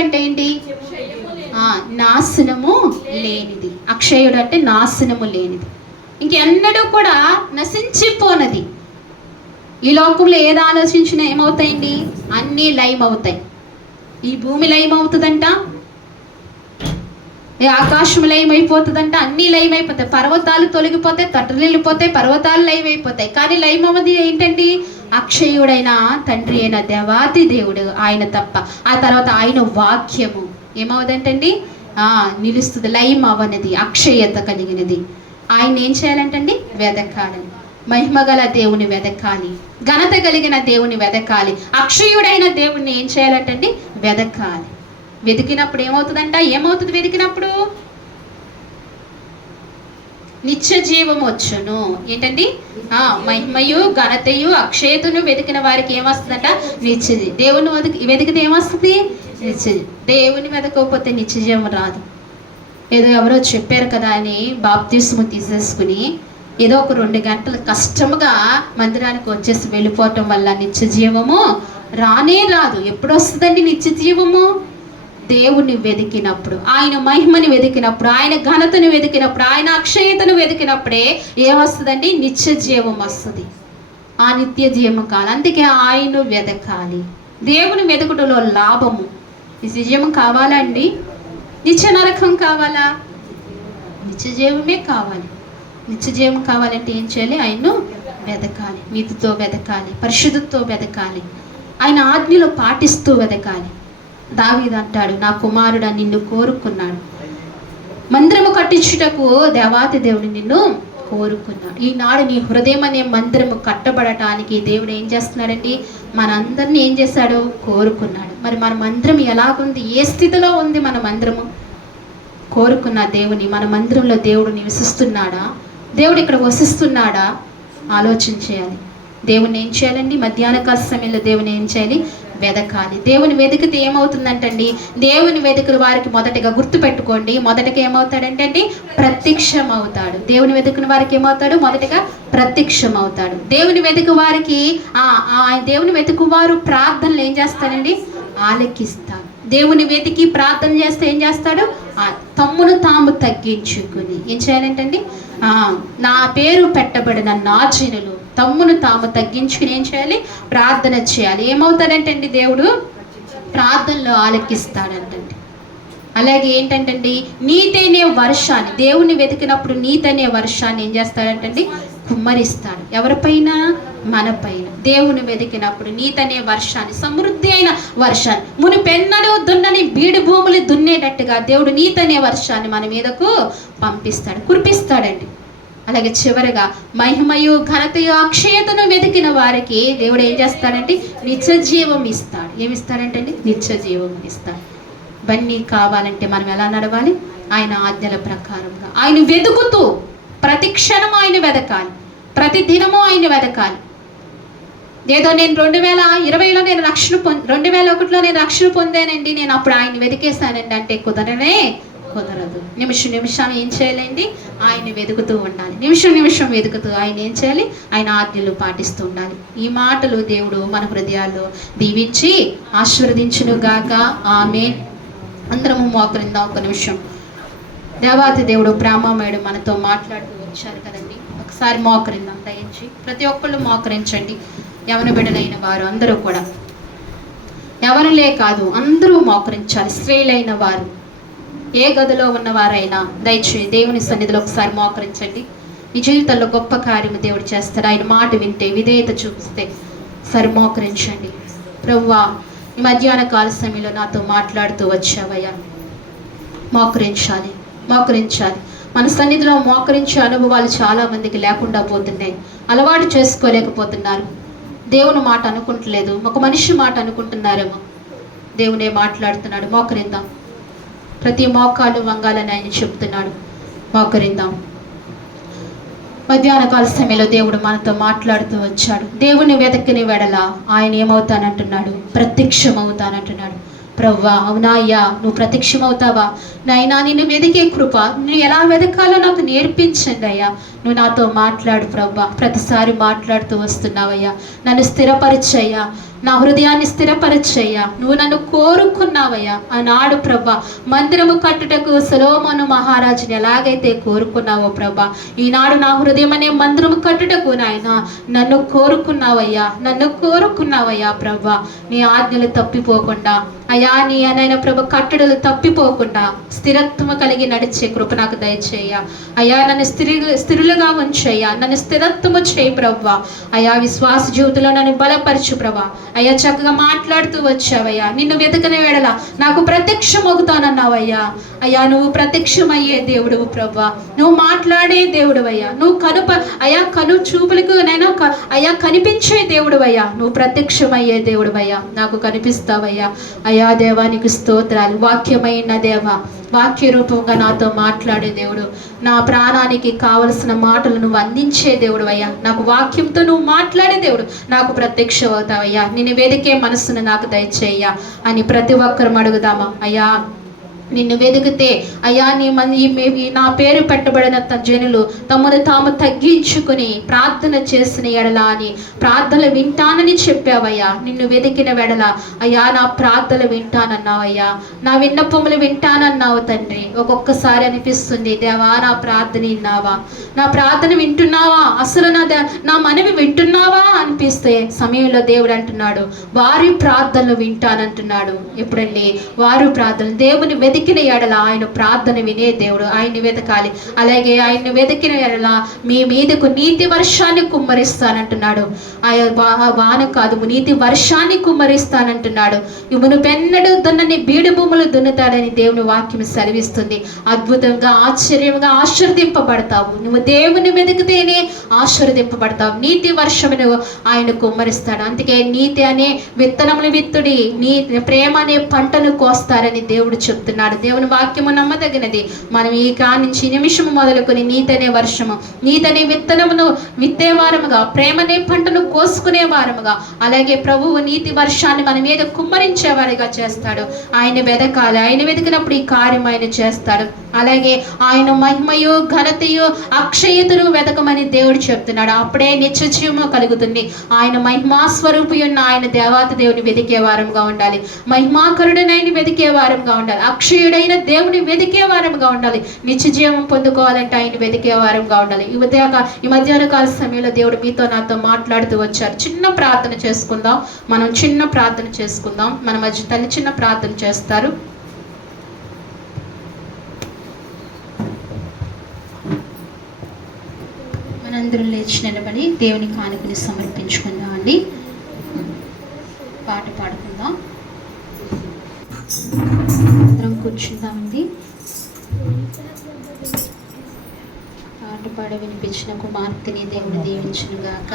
అంటే ఏంటి? నాశనము లేనిది. అక్షయుడు అంటే నాశనము లేనిది, ఇంకెన్నడూ కూడా నశించిపోనది. ఈ లోకంలో ఏది ఆలోచించినా ఏమవుతాయండి? అన్నీ లయం అవుతాయి. ఈ భూమి లయం అవుతుందంట, ఆకాశం లయం అయిపోతుందంట, అన్నీ లయం అయిపోతాయి. పర్వతాలు తొలగిపోతాయి, తట్టలు వెళ్ళిపోతాయి, పర్వతాలు లయం అయిపోతాయి. కానీ లయం అవ్వది ఏంటండి? అక్షయుడైన తండ్రి అయిన దేవాతి దేవుడు ఆయన తప్ప. ఆ తర్వాత ఆయన వాక్యము ఏమవుదంటండి? నిలుస్తుంది. లయం అవ్వనిది, అక్షయత కలిగినది. ఆయన ఏం చేయాలంటండి? వెతకాలి. మహిమ గల దేవుని వెతకాలి, ఘనత కలిగిన దేవుని వెతకాలి, అక్షయుడైన దేవుణ్ణి ఏం చేయాలంటండి? వెతకాలి. వెతికినప్పుడు ఏమవుతుందంట? ఏమవుతుంది వెతికినప్పుడు? నిత్య జీవం వచ్చును. ఏంటండి? మహిమయు ఘనతయు అక్షయతను వెతికిన వారికి ఏమొస్తుందంట? నిత్య. దేవుని వెతికితే ఏమొస్తుంది? నిత్య. దేవుని వెతకపోతే నిత్య జీవం రాదు. ఏదో ఎవరో చెప్పారు కదా అని బాప్తిస్ము తీసేసుకుని ఏదో ఒక 2 గంటలు కష్టముగా మందిరానికి వచ్చేసి వెళ్ళిపోవటం వల్ల నిత్య జీవము రానే రాదు. ఎప్పుడు వస్తుందండి నిత్య జీవము? దేవుణ్ణి వెతికినప్పుడు, ఆయన మహిమని వెతికినప్పుడు, ఆయన ఘనతను వెతికినప్పుడు, ఆయన అక్షయతను వెతికినప్పుడే ఏమొస్తుందండి? నిత్య జీవం వస్తుంది. ఆ నిత్య జీవం కాలం. అందుకే ఆయన వెతకాలి. దేవుని వెతుకుటలో లాభము. నిత్య జీవం కావాలా అండి? నిత్య నరకం కావాలా? నిత్య జీవమే కావాలి. నిత్య జీవం కావాలంటే ఏం చేయాలి? ఆయన్ను వెతకాలి. నీతితో వెతకాలి, పరిశుద్ధతో వెతకాలి, ఆయన ఆజ్ఞలు పాటిస్తూ వెతకాలి. దావీదు అంటాడు, నా కుమారుడు నిన్ను కోరుకున్నాడు. మందిరము కట్టించుటకు దేవాతి దేవుడు నిన్ను కోరుకున్నాడు. ఈనాడు నీ హృదయం అనే మందిరము కట్టబడటానికి దేవుడు ఏం చేస్తున్నాడండి? మనందరినీ ఏం చేశాడు? కోరుకున్నాడు. మరి మన మందిరం ఎలాగుంది? ఏ స్థితిలో ఉంది మన మందిరము? కోరుకున్న దేవుని మన మందిరంలో దేవుడు నివసిస్తున్నాడా? దేవుడు ఇక్కడ వసిస్తున్నాడా? ఆలోచన చేయాలి. దేవుని ఏం చేయాలండి? మధ్యాహ్న కాల సమయంలో దేవుని ఏం చేయాలి? వెదకాలి. దేవుని వెతికితే ఏమవుతుందంటండి? దేవుని వెతికిన వారికి మొదటగా గుర్తుపెట్టుకోండి, మొదటగా ఏమవుతాడంటే ప్రత్యక్షం అవుతాడు. దేవుని వెతికిన వారికి ఏమవుతాడు? మొదటగా ప్రత్యక్షం అవుతాడు. దేవుని వెతికి వారికి దేవుని వెతుకు వారు ప్రార్థనలు ఏం చేస్తాడండి? ఆలకిస్తాడు. దేవుని వెతికి ప్రార్థన చేస్తే ఏం చేస్తాడు? తమ్మును తాము తగ్గించుకుని ఏం చేయాలంటండి? నా పేరు పెట్టబడిన నా జనులు తమ్మును తాము తగ్గించుకుని ఏం చేయాలి? ప్రార్థన చేయాలి. ఏమవుతాడంటండి? దేవుడు ప్రార్థనలో ఆలకిస్తాడంటండి. అలాగే ఏంటంటండి? నీతి అనే వర్షాన్ని, దేవుని వెతికినప్పుడు నీతి అనే వర్షాన్ని ఏం చేస్తాడంటండి? కుమ్మరిస్తాడు. ఎవరిపైన? మన పైన. దేవుని వెతికినప్పుడు నీతి అనే వర్షాన్ని, సమృద్ధి అయిన వర్షాన్ని, మునిపెన్నడూ దున్నని బీడు భూములు దున్నేటట్టుగా దేవుడు నీతి అనే వర్షాన్ని మన మీదకు పంపిస్తాడు, కురిపిస్తాడండి. అలాగే చివరగా మహిమయు ఘనతయు అక్షయతను వెతికిన వారికి దేవుడు ఏం చేస్తాడంటే నిత్య జీవం ఇస్తాడు. ఏమిస్తాడంటే నిత్య జీవం ఇస్తాడు. ఇవన్నీ కావాలంటే మనం ఎలా నడవాలి? ఆయన ఆజ్ఞల ప్రకారంగా ఆయన వెతుకుతూ ప్రతి క్షణం ఆయన వెతకాలి, ప్రతి దినము ఆయన వెతకాలి. ఏదో నేను 2020లో నేను 2001లో నేను రక్షణ పొందానండి, నేను అప్పుడు ఆయన వెతికేశానండి అంటే కుదరదు. నిమిషం ఏం చేయాలండి? ఆయన వెతుకుతూ ఉండాలి. నిమిషం వెతుకుతూ ఆయన ఏం చేయాలి? ఆయన ఆజ్ఞలు పాటిస్తూ ఉండాలి. ఈ మాటలు దేవుడు మన హృదయాల్లో దీవించి ఆశీర్వదించును గాక. ఆమేన్. అందరము మోకరిందాం ఒక నిమిషం. దేవాతి దేవుడు ప్రేమమయుడు మనతో మాట్లాడుతూ వచ్చారు కదండి. ఒకసారి మోకరిందాం దయించి. ప్రతి ఒక్కళ్ళు మోకరించండి. యవన బిడ్డలైన వారు అందరూ కూడా, యవనులే కాదు అందరూ మోకరించాలి. స్త్రీలైన వారు, ఏ గదిలో ఉన్నవారైనా దయచేసి దేవుని సన్నిధిలో ఒకసారి మోకరించండి. మీ జీవితంలో గొప్ప కార్యము దేవుడు చేస్తారు. ఆయన మాట వింటే, విధేయత చూపిస్తే సరి మోకరించండి. ప్రభువా, ఈ మధ్యాహ్న కాల సమయంలో నాతో మాట్లాడుతూ వచ్చావయ్యా. మోకరించాలి. మన సన్నిధిలో మోకరించే అనుభవాలు చాలా మందికి లేకుండా పోతున్నాయి. అలవాటు చేసుకోలేకపోతున్నారు. దేవుని మాట అనుకుంటలేదు, ఒక మనిషి మాట అనుకుంటున్నారేమో. దేవునే మాట్లాడుతున్నాడు. మోకరిందాం. ప్రతి మోకాలు వంగాలని ఆయన చెప్తున్నాడు. మోకరిందాం. మధ్యాహ్న కాల సమయంలో దేవుడు మనతో మాట్లాడుతూ వచ్చాడు. దేవుని వెతకని వెడల ఆయన ఏమవుతానంటున్నాడు? ప్రత్యక్షం అవుతానంటున్నాడు. ప్రవ్వా, అవునా అయ్యా, నువ్వు ప్రత్యక్షం అవుతావా? నైనా నిన్ను వెతికే కృప, నువ్వు ఎలా వెతకాలో నాకు నేర్పించండి అయ్యా. నువ్వు నాతో మాట్లాడు ప్రవ్వా. ప్రతిసారి మాట్లాడుతూ వస్తున్నావయ్యా. నన్ను స్థిరపరచయ్యా, నా హృదయాన్ని స్థిరపరచయ్యా. నువ్వు నన్ను కోరుకున్నావయ్యా. ఆనాడు ప్రభా మందిరము కట్టుటకు సొలొమోను మహారాజుని ఎలాగైతే కోరుకున్నావో ప్రభా, ఈనాడు నా హృదయం అనే మందిరము కట్టుటకు నాయన నన్ను కోరుకున్నావయ్యా ప్రభా. నీ ఆజ్ఞలు తప్పిపోకుండా అయ్యా, నీ అనైన ప్రభ కట్టడలు తప్పిపోకుండా స్థిరత్వము కలిగి నడిచే కృప నాకు దయచేయ అయ్యా. నన్ను స్థిరులుగా ఉంచయ్యా. నన్ను స్థిరత్వము చేయి ప్రభా. అయ్యా, విశ్వాస జీవితంలో నన్ను బలపరచు ప్రభా. అయ్యా, చక్కగా మాట్లాడుతూ వచ్చావయ్యా. నిన్ను వెతకని వేళ నాకు ప్రత్యక్షమవుతానన్నావయ్యా. అయ్యా, నువ్వు ప్రత్యక్షమయ్యే దేవుడువు ప్రభా. నువ్వు మాట్లాడే దేవుడువయ్యా. నువ్వు కను చూపులకు నైనా అయ్యా కనిపించే దేవుడువయ్యా. నువ్వు ప్రత్యక్షమయ్యే దేవుడువయ్యా. నాకు కనిపిస్తావయ్యా. అయ్యా దేవానికి స్తోత్రాలు. వాక్యమైన దేవ, వాక్య రూపంగా నాతో మాట్లాడే దేవుడు, నా ప్రాణానికి కావలసిన మాటలు నువ్వు అందించే దేవుడు అయ్యా. నాకు వాక్యంతో నువ్వు మాట్లాడే దేవుడు, నాకు ప్రత్యక్షం అవుతావయ్యా. నిన్ను వెదికే మనస్సును నాకు దయచేయ్యా అని ప్రతి ఒక్కరు అడుగుదామా అయ్యా. నిన్ను వెతికితే అయ్యా, నా పేరు పెట్టబడిన జనులు తమను తాము తగ్గించుకుని ప్రార్థన చేసిన ఎడల అని ప్రార్థనలు వింటానని చెప్పావయ్యా. నిన్ను వెతికిన వెడల అయ్యా నా ప్రార్థనలు వింటానన్నావయ్యా. నా విన్నపములు వింటానన్నావు తండ్రి. ఒక్కొక్కసారి అనిపిస్తుంది, దేవా నా ప్రార్థన విన్నావా, నా ప్రార్థన వింటున్నావా, అసలు నా మనవి వింటున్నావా అనిపిస్తే సమయంలో దేవుడు అంటున్నాడు, వారి ప్రార్థనలు వింటానంటున్నాడు. ఎప్పుడండి వారి ప్రార్థనలు? దేవుని వెతికిన ఎడల ఆయన ప్రార్థన వినే దేవుడు. ఆయన్ని వెతకాలి. అలాగే ఆయన్ని వెతికిన ఎడల మీ మీదకు నీతి వర్షాన్ని కుమ్మరిస్తానంటున్నాడు. ఆ వాన కాదు, నీతి వర్షాన్ని కుమ్మరిస్తానంటున్నాడు. ఇవును పెన్నడు దున్నని బీడు భూములు దున్నుతాడని దేవుని వాక్యం సెలవిస్తుంది. అద్భుతంగా ఆశ్చర్యంగా ఆశీర్వదింపబడతావు. నువ్వు దేవుని వెతికితేనే ఆశీర్వదింపబడతావు. నీతి వర్షమును ఆయన కుమ్మరిస్తాడు. అందుకే నీతి అనే విత్తనములు విత్తుడి, నీ ప్రేమ అనే పంటను కోస్తారని దేవుడు చెప్తున్నాడు. దేవుని వాక్యము నమ్మదగినది. మనం ఈ కానించి నిమిషము మొదలుకొని నీతి అనే వర్షము, నీతి అనే విత్తనమును విత్తే వారముగా, ప్రేమ అనే పంటను కోసుకునే వారముగా, అలాగే ప్రభువు నీతి వర్షాన్ని మన మీద కుమ్మరించేవారిగా చేస్తాడు. ఆయన వెతకాలి. ఆయన వెతికినప్పుడు ఈ కార్యం ఆయన చేస్తాడు. అలాగే ఆయన మహిమయు ఘనతయు అక్షయతను వెతకమని దేవుడు చెప్తున్నాడు. అప్పుడే నిత్య జీవము కలుగుతుంది. ఆయన మహిమాస్వరూపి ఉన్న ఆయన దేవాతి దేవుని వెతికే వారంగా ఉండాలి. మహిమాకరుడనైన వెతికే వారంగా ఉండాలి. అక్షయుడైన దేవుని వెతికే వారంగా ఉండాలి. నిత్య జీవం పొందుకోవాలంటే ఆయన వెతికే వారంగా ఉండాలి. ఈ మధ్యాహ్న కాల సమయంలో దేవుడు మీతో నాతో మాట్లాడుతూ వచ్చారు. చిన్న ప్రార్థన చేసుకుందాం. మనం చిన్న ప్రార్థన చేసుకుందాం. మన మధ్య తల్లి చిన్న ప్రార్థన చేస్తారు. మనందరం లేచి నిలబడి దేవుని కానుకని సమర్పించుకుందాం అండి. పాట పాడుకుందాం. అందరం కూర్చుందామండి. పాట పాడ వినిపించిన కుమార్తెని దేవుని దీవించును గాక.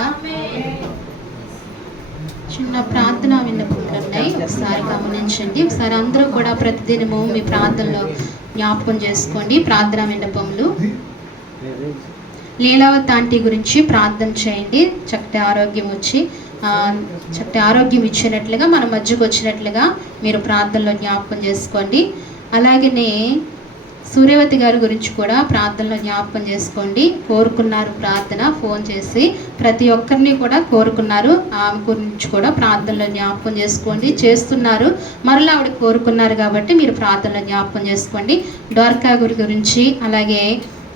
చిన్న ప్రార్థన విన్నపములు ఉన్నాయి, ఒకసారి గమనించండి. ఒకసారి అందరూ కూడా ప్రతిదినము మీ ప్రార్థనలో జ్ఞాపకం చేసుకోండి. ప్రార్థన విన్నపములు. లీలావతి ఆంటీ గురించి ప్రార్థన చేయండి. చక్కటి ఆరోగ్యం ఇచ్చినట్లుగా మన మధ్యకు వచ్చినట్లుగా మీరు ప్రార్థనలో జ్ఞాపకం చేసుకోండి. అలాగనే సూర్యవతి గారి గురించి కూడా ప్రార్థనలో జ్ఞాపకం చేసుకోండి. కోరుకున్నారు ప్రార్థన, ఫోన్ చేసి ప్రతి ఒక్కరిని కూడా కోరుకున్నారు. ఆమె గురించి కూడా ప్రార్థనలో జ్ఞాపకం చేసుకోండి. చేస్తున్నారు, మరలా ఆవిడ కోరుకున్నారు కాబట్టి మీరు ప్రార్థనలో జ్ఞాపకం చేసుకోండి. డ్వారకా గురించి అలాగే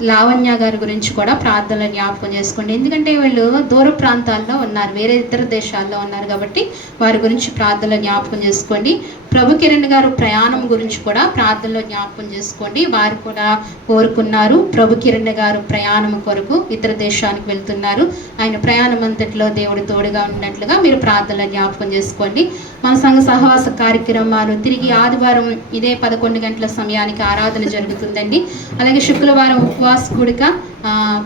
లావణ్య గారి గురించి కూడా ప్రార్థనలో జ్ఞాపకం చేసుకోండి. ఎందుకంటే వీళ్ళు దూర ప్రాంతాల్లో ఉన్నారు, వేరే ఇతర దేశాల్లో ఉన్నారు కాబట్టి వారి గురించి ప్రార్థనలో జ్ఞాపకం చేసుకోండి. ప్రభు కిరణ్ గారు ప్రయాణం గురించి కూడా ప్రార్థనలో జ్ఞాపకం చేసుకోండి. వారు కూడా కోరుకున్నారు. ప్రభు కిరణ్ గారు ప్రయాణం కొరకు ఇతర దేశానికి వెళ్తున్నారు. ఆయన ప్రయాణం అంతట్లో దేవుడు తోడుగా ఉన్నట్లుగా మీరు ప్రార్థనలో జ్ఞాపకం చేసుకోండి. మన సంఘ సహవాస కార్యక్రమాలు తిరిగి ఆదివారం ఇదే 11 గంటల సమయానికి ఆరాధన జరుగుతుందండి. అలాగే శుక్రవారం ఉపవాస కూడిక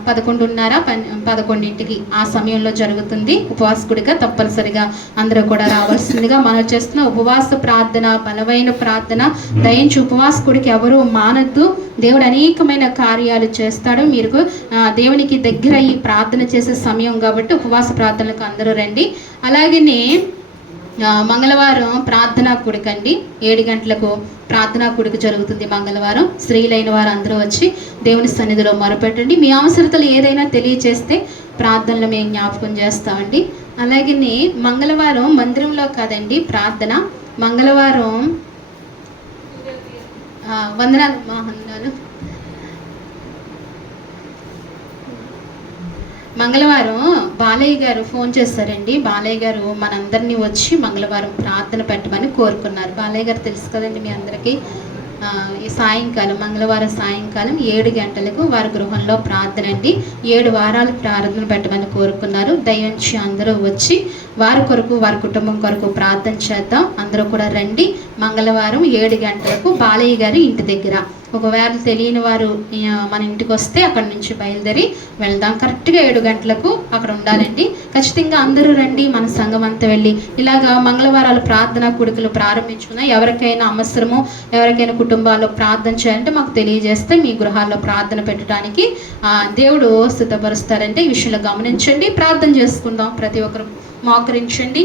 11:30 ఆ సమయంలో జరుగుతుంది. ఉపవాస కూడిక తప్పనిసరిగా అందరూ కూడా రావాల్సిందిగా మనం చేస్తున్న ఉపవాస ప్రార్థన, బలమైన ప్రార్థన. దయించి ఉపవాస కూడిక ఎవరు మానద్దు. దేవుడు అనేకమైన కార్యాలు చేస్తాడు. మీరు దేవునికి దగ్గర ఈ ప్రార్థన చేసే సమయం కాబట్టి ఉపవాస ప్రార్థనలకు అందరూ రండి. అలాగనే మంగళవారం ప్రార్థనా కూడికండి. 7 గంటలకు ప్రార్థనా కూడిక జరుగుతుంది మంగళవారం. స్త్రీలైన వారు అందరూ వచ్చి దేవుని సన్నిధిలో మొరపెట్టండి. మీ అవసరతలు ఏదైనా తెలియచేస్తే ప్రార్థనలు మేము జ్ఞాపకం చేస్తామండి. అలాగే మంగళవారం మందిరంలో కాదండి ప్రార్థన. మంగళవారం వందనాలు. మంగళవారం బాలయ్య గారు ఫోన్ చేశారండి. బాలయ్య గారు మనందరినీ వచ్చి మంగళవారం ప్రార్థన పెట్టమని కోరుకున్నారు. బాలయ్య గారు తెలుసు కదండి మీ అందరికీ. ఈ సాయంకాలం మంగళవారం సాయంకాలం 7 గంటలకు వారి గృహంలో ప్రార్థన అండి. 7 వారాలు ప్రార్థన పెట్టమని కోరుకున్నారు. దయించి అందరూ వచ్చి వారి కొరకు, వారి కుటుంబం కొరకు ప్రార్థన చేద్దాం. అందరూ కూడా రండి. మంగళవారం 7 గంటలకు బాలయ్య గారి ఇంటి దగ్గర. ఒకవేళ తెలియని వారు మన ఇంటికి వస్తే అక్కడి నుంచి బయలుదేరి వెళ్దాం. కరెక్ట్గా 7 గంటలకు అక్కడ ఉండాలండి. ఖచ్చితంగా అందరూ రండి. మన సంఘం అంతా వెళ్ళి ఇలాగా మంగళవారాలు ప్రార్థన కూడికలు ప్రారంభించుకున్నా ఎవరికైనా అవసరమో, ఎవరికైనా కుటుంబాల్లో ప్రార్థన చేయాలంటే మాకు తెలియజేస్తే మీ గృహాల్లో ప్రార్థన పెట్టడానికి దేవుడు సిద్ధపరుస్తారంటే ఈ విషయంలో గమనించండి. ప్రార్థన చేసుకుందాం. ప్రతి ఒక్కరు మోకరించండి.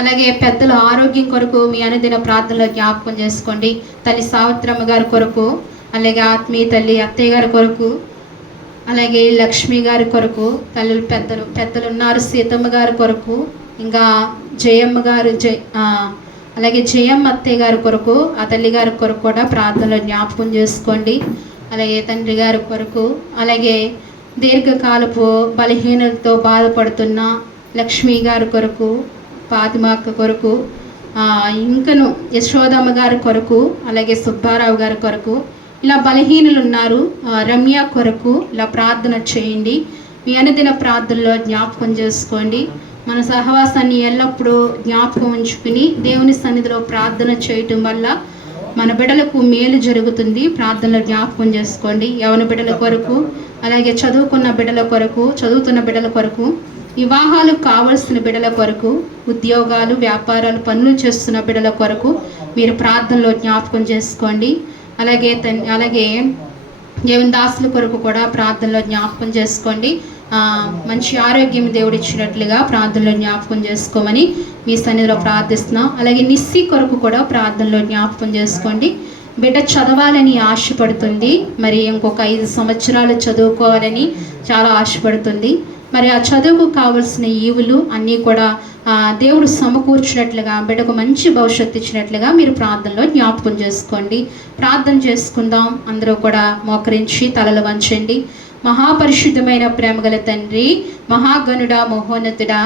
అలాగే పెద్దల ఆరోగ్యం కొరకు మీ అనుదిన ప్రార్థనలో జ్ఞాపకం చేసుకోండి. తల్లి సావిత్రమ్మ గారి కొరకు, అలాగే ఆత్మీయ తల్లి అత్తయ్య గారి కొరకు, అలాగే లక్ష్మి గారి కొరకు తల్లులు పెద్దలు ఉన్నారు. సీతమ్మ గారి కొరకు, ఇంకా జయమ్మ గారు అలాగే జయమ్మ అత్తయ్య గారి కొరకు, ఆ తల్లి గారి కొరకు కూడా ప్రార్థనలో జ్ఞాపకం చేసుకోండి. అలాగే తండ్రి గారి కొరకు, అలాగే దీర్ఘకాలపు బలహీనతతో బాధపడుతున్న లక్ష్మి గారి కొరకు, ఫాతిమా అక్క కొరకు, ఇంకను యశోదమ్మ గారి కొరకు, అలాగే సుబ్బారావు గారి కొరకు, ఇలా బలహీనులు ఉన్నారు, రమ్య కొరకు ఇలా ప్రార్థన చేయండి. మీ అనుదిన ప్రార్థనలో జ్ఞాపకం చేసుకోండి. మన సహవాసాన్ని ఎల్లప్పుడూ జ్ఞాపకం ఉంచుకుని దేవుని సన్నిధిలో ప్రార్థన చేయటం వల్ల మన బిడ్డలకు మేలు జరుగుతుంది. ప్రార్థనలో జ్ఞాపకం చేసుకోండి. యవన బిడ్డల కొరకు, అలాగే చదువుతున్న బిడ్డల కొరకు, వివాహాలు కావలసిన బిడ్డల కొరకు, ఉద్యోగాలు, వ్యాపారాలు, పనులు చేస్తున్న బిడ్డల కొరకు మీరు ప్రార్థనలో జ్ఞాపకం చేసుకోండి. అలాగే దేవుని దాసుల కొరకు కూడా ప్రార్థనలో జ్ఞాపకం చేసుకోండి. మంచి ఆరోగ్యం దేవుడు ఇచ్చినట్లుగా ప్రార్థనలో జ్ఞాపకం చేసుకోమని మీ సన్నిధిలో ప్రార్థిస్తున్నాం. అలాగే నిస్సి కొరకు కూడా ప్రార్థనలో జ్ఞాపకం చేసుకోండి. బిడ్డ చదవాలని ఆశపడుతుంది, మరి ఇంకొక 5 సంవత్సరాలు చదువుకోవాలని చాలా ఆశపడుతుంది. మరి ఆ చదువుకు కావలసిన ఈవులు అన్నీ కూడా దేవుడు సమకూర్చినట్లుగా, బిడ్డకు మంచి భవిష్యత్తు ఇచ్చినట్లుగా మీరు ప్రార్థనలో జ్ఞాపకం చేసుకోండి. ప్రార్థన చేసుకుందాం. అందరూ కూడా మోకరించి తలలు వంచండి. మహాపరిశుద్ధమైన ప్రేమగల తండ్రి, మహాగణుడా, మహోన్నతుడా,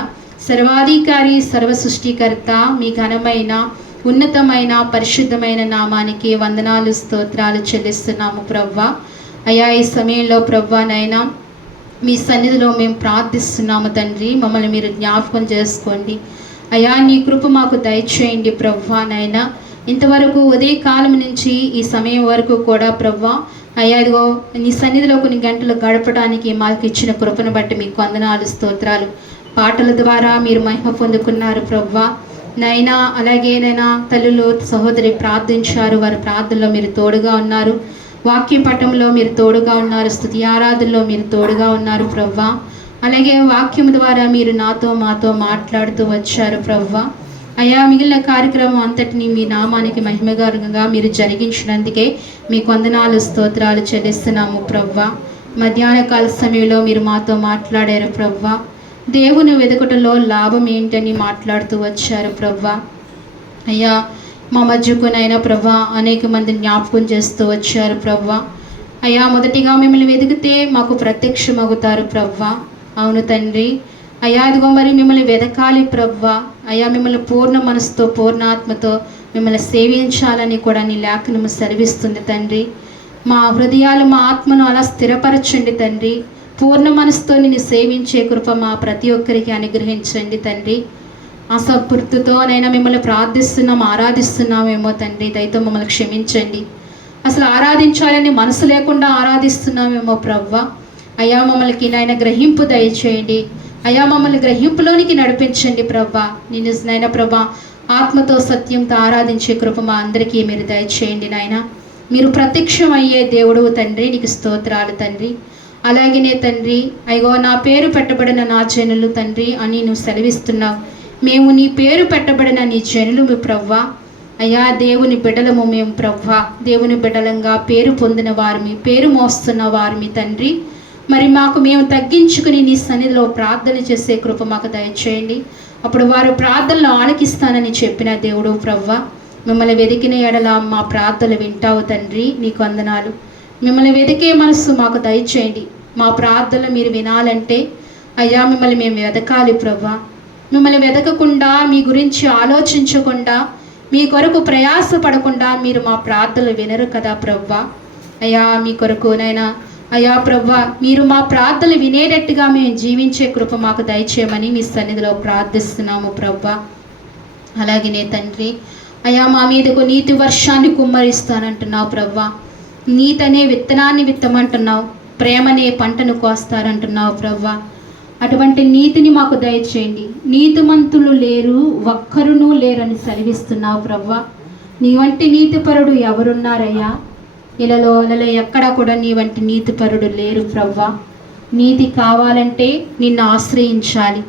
సర్వాధికారి, సర్వ సృష్టికర్త, మీ ఘనమైన, ఉన్నతమైన, పరిశుద్ధమైన నామానికి వందనాలు, స్తోత్రాలు చెల్లిస్తున్నాము ప్రవ్వా. అయ్యా, ఈ సమయంలో ప్రవ్వా నైనా మీ సన్నిధిలో మేము ప్రార్థిస్తున్నాము తండ్రి. మమ్మల్ని మీరు జ్ఞాపకం చేసుకోండి అయ్యా. నీ కృప మాకు దయచేయండి ప్రవ్వా నైనా. ఇంతవరకు ఉదయకాలం నుంచి ఈ సమయం వరకు కూడా ప్రవ్వా అయ్యా, ఇదిగో నీ సన్నిధిలో కొన్ని గంటలు గడపడానికి మాకు ఇచ్చిన కృపను బట్టి మీకు వందనాలు, స్తోత్రాలు. పాటల ద్వారా మీరు మహిమ పొందుకున్నారు ప్రవ్వా నైనా. అలాగే నైనా తల్లులు, సహోదరి ప్రార్థించారు, వారి ప్రార్థనలో మీరు తోడుగా ఉన్నారు. వాక్య పఠంలో మీరు తోడుగా ఉన్నారు. స్తుతి ఆరాధనలో మీరు తోడుగా ఉన్నారు ప్రవ్వా. అలాగే వాక్యం ద్వారా మీరు మాతో మాట్లాడుతూ వచ్చారు ప్రవ్వా. అయ్యా, మిగిలిన కార్యక్రమం అంతటినీ మీ నామానికి మహిమగారంగా మీరు జరిగించినందుకే మీకు వందనాలు, స్తోత్రాలు చెల్లిస్తున్నాము ప్రవ్వా. మధ్యాహ్న కాల సమయంలో మీరు మాతో మాట్లాడారు ప్రవ్వా. దేవుని వెతుకుటలో లాభం ఏంటని మాట్లాడుతూ వచ్చారు ప్రవ్వా. అయ్యా, మా మధ్యకునైనా ప్రభా అనేక మంది జ్ఞాపకం చేస్తూ వచ్చారు ప్రవ్వా. అయ్యా, మొదటిగా మిమ్మల్ని వెతికితే మాకు ప్రత్యక్షమవుతారు ప్రవ్వా. అవును తండ్రి. అయ్యా, ఇదిగో మరి మిమ్మల్ని వెతకాలి ప్రవ్వా. అయ్యా, మిమ్మల్ని పూర్ణ మనసుతో, పూర్ణాత్మతో మిమ్మల్ని సేవించాలని కూడా నీ లేఖనము సెలవిస్తుంది తండ్రి. మా హృదయాలు, మా ఆత్మను అలా స్థిరపరచండి తండ్రి. పూర్ణ మనసుతో నిన్ను సేవించే కృప మా ప్రతి ఒక్కరికి అనుగ్రహించండి తండ్రి. అసంపూర్తితోనైనా మిమ్మల్ని ప్రార్థిస్తున్నాం, ఆరాధిస్తున్నామేమో తండ్రి, దయతో మమ్మల్ని క్షమించండి. అసలు ఆరాధించాలని మనసు లేకుండా ఆరాధిస్తున్నామేమో ప్రవ్వా. అయ్యా, మమ్మల్ని నాయన గ్రహింపు దయచేయండి. అయ్యా, మమ్మల్ని గ్రహింపులోనికి నడిపించండి ప్రవ్వా. నిన్ను నైనా ప్రభా ఆత్మతో, సత్యంతో ఆరాధించే కృప మా అందరికీ మీరు దయచేయండి నాయన. మీరు ప్రత్యక్షమయ్యే దేవుడు తండ్రి, నీకు స్తోత్రాలు తండ్రి. అలాగనే తండ్రి, అయ్యో నా పేరు పెట్టబడిన నా జనులు తండ్రి అని నువ్వు సెలవిస్తున్నావు. మేము నీ పేరు పెట్టబడిన నీ జనులు మీ ప్రవ్వా. అయ్యా, దేవుని బిడ్డలము మేము ప్రవ్వా. దేవుని బిడ్డలంగా పేరు పొందిన వారిమి, పేరు మోస్తున్న వారిమి తండ్రి. మరి మేము తగ్గించుకుని నీ సన్నిధిలో ప్రార్థన చేసే కృప మాకు దయచేయండి. అప్పుడు వారు ప్రార్థనలు ఆలకిస్తానని చెప్పిన దేవుడు ప్రవ్వా. మిమ్మల్ని వెతికిన ఎడల మా ప్రార్థనలు వింటావు తండ్రి, నీకు వందనాలు. మిమ్మల్ని వెతికే మనసు మాకు దయచేయండి. మా ప్రార్థనలు మీరు వినాలంటే అయ్యా మిమ్మల్ని మేము వెతకాలి ప్రవ్వా. మిమ్మల్ని వెతకకుండా, మీ గురించి ఆలోచించకుండా, మీ కొరకు ప్రయాసపడకుండా మీరు మా ప్రార్థనలు వినరు కదా ప్రవ్వా. అయ్యా, మీ కొరకునైనా అయ్యా ప్రవ్వా, మీరు మా ప్రార్థనలు వినేటట్టుగా మేము జీవించే కృప మాకు దయచేయమని మీ సన్నిధిలో ప్రార్థిస్తున్నాము ప్రవ్వా. అలాగనే తండ్రి, అయ్యా మా మీదకు నీతి వర్షాన్ని కుమ్మరిస్తానంటున్నావు ప్రవ్వా. నీతి అనే విత్తనాన్ని విత్తమంటున్నావు, ప్రేమనే పంటను కోస్తారంటున్నావు ప్రవ్వా. అటువంటి నీతిని మాకు దయచేయండి. నీతిమంతులు లేరు, ఒక్కరునూ లేరని సెలవిస్తున్నావు ప్రవ్వా. నీ వంటి నీతిపరుడు ఎవరున్నారయ్యా? ఇలలో ఎక్కడా కూడా నీ వంటి నీతిపరుడు లేరు ప్రవ్వా. నీతి కావాలంటే నిన్ను ఆశ్రయించాలి,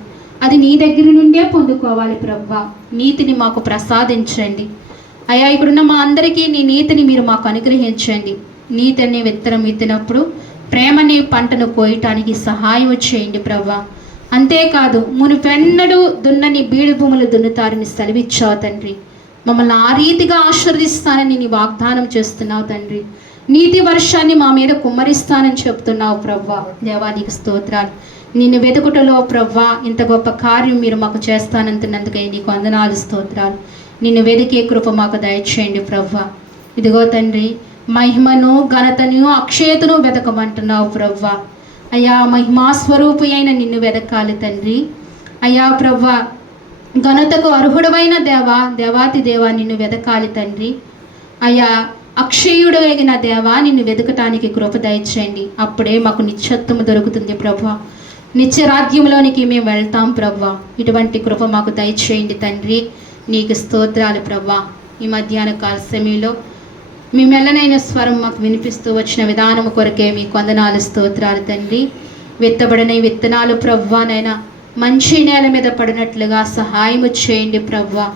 అది నీ దగ్గర నుండే పొందుకోవాలి ప్రవ్వా. నీతిని మాకు ప్రసాదించండి అయ్యా. ఇక్కడున్న మా అందరికీ నీ నీతిని మీరు మాకు అనుగ్రహించండి. నీతి అనే విత్తనం విత్తినప్పుడు ప్రేమనే పంటను కోయటానికి సహాయం చేయండి ప్రవ్వా. అంతేకాదు, మునుపెన్నడూ దున్నని బీడు భూములు దున్నుతారని సెలవిచ్చావు తండ్రి. మమ్మల్ని ఆ రీతిగా ఆశీర్వదిస్తానని నీ వాగ్దానం చేస్తున్నావు తండ్రి. నీతి వర్షాన్ని మా మీద కుమ్మరిస్తానని చెప్తున్నావు ప్రవ్వా. దేవానికి స్తోత్రాలు. నిన్ను వెతుకుటలో ప్రవ్వా ఇంత గొప్ప కార్యం మీరు మాకు చేస్తానంటున్నందుకై నీకు వందనాలు, స్తోత్రాలు. నిన్ను వెదికే కృప మాకు దయచేయండి ప్రభువా. ఇదిగో తండ్రి, మహిమను ఘనతను అక్షయతను వెతకమంటున్నావు ప్రభువా. అయ్యా మహిమాస్వరూపి అయిన నిన్ను వెదకాలి తండ్రి. అయ్యా ప్రభువా, ఘనతకు అర్హుడమైన దేవా, దేవాతి దేవా నిన్ను వెదకాలి తండ్రి. అయ్యా అక్షయుడు అయిన దేవా నిన్ను వెతకటానికి కృప దయచేయండి. అప్పుడే మాకు నిత్యత్వము దొరుకుతుంది ప్రభువా. నిత్యరాజ్యంలోనికి మేము వెళ్తాం ప్రభువా. ఇటువంటి కృప మాకు దయచేయండి తండ్రి. నీకు స్తోత్రాలు ప్రభువా. ఈ మధ్యాహ్న కాల సమయంలో మీ మెల్లనైన స్వరం మాకు వినిపిస్తూ వచ్చిన విధానము కొరకే మీ వందనాలు, స్తోత్రాలు తండ్రి. విత్తబడిన విత్తనాలు ప్రభువానైనా మంచి నేల మీద పడినట్లుగా సహాయము చేయండి ప్రభువా.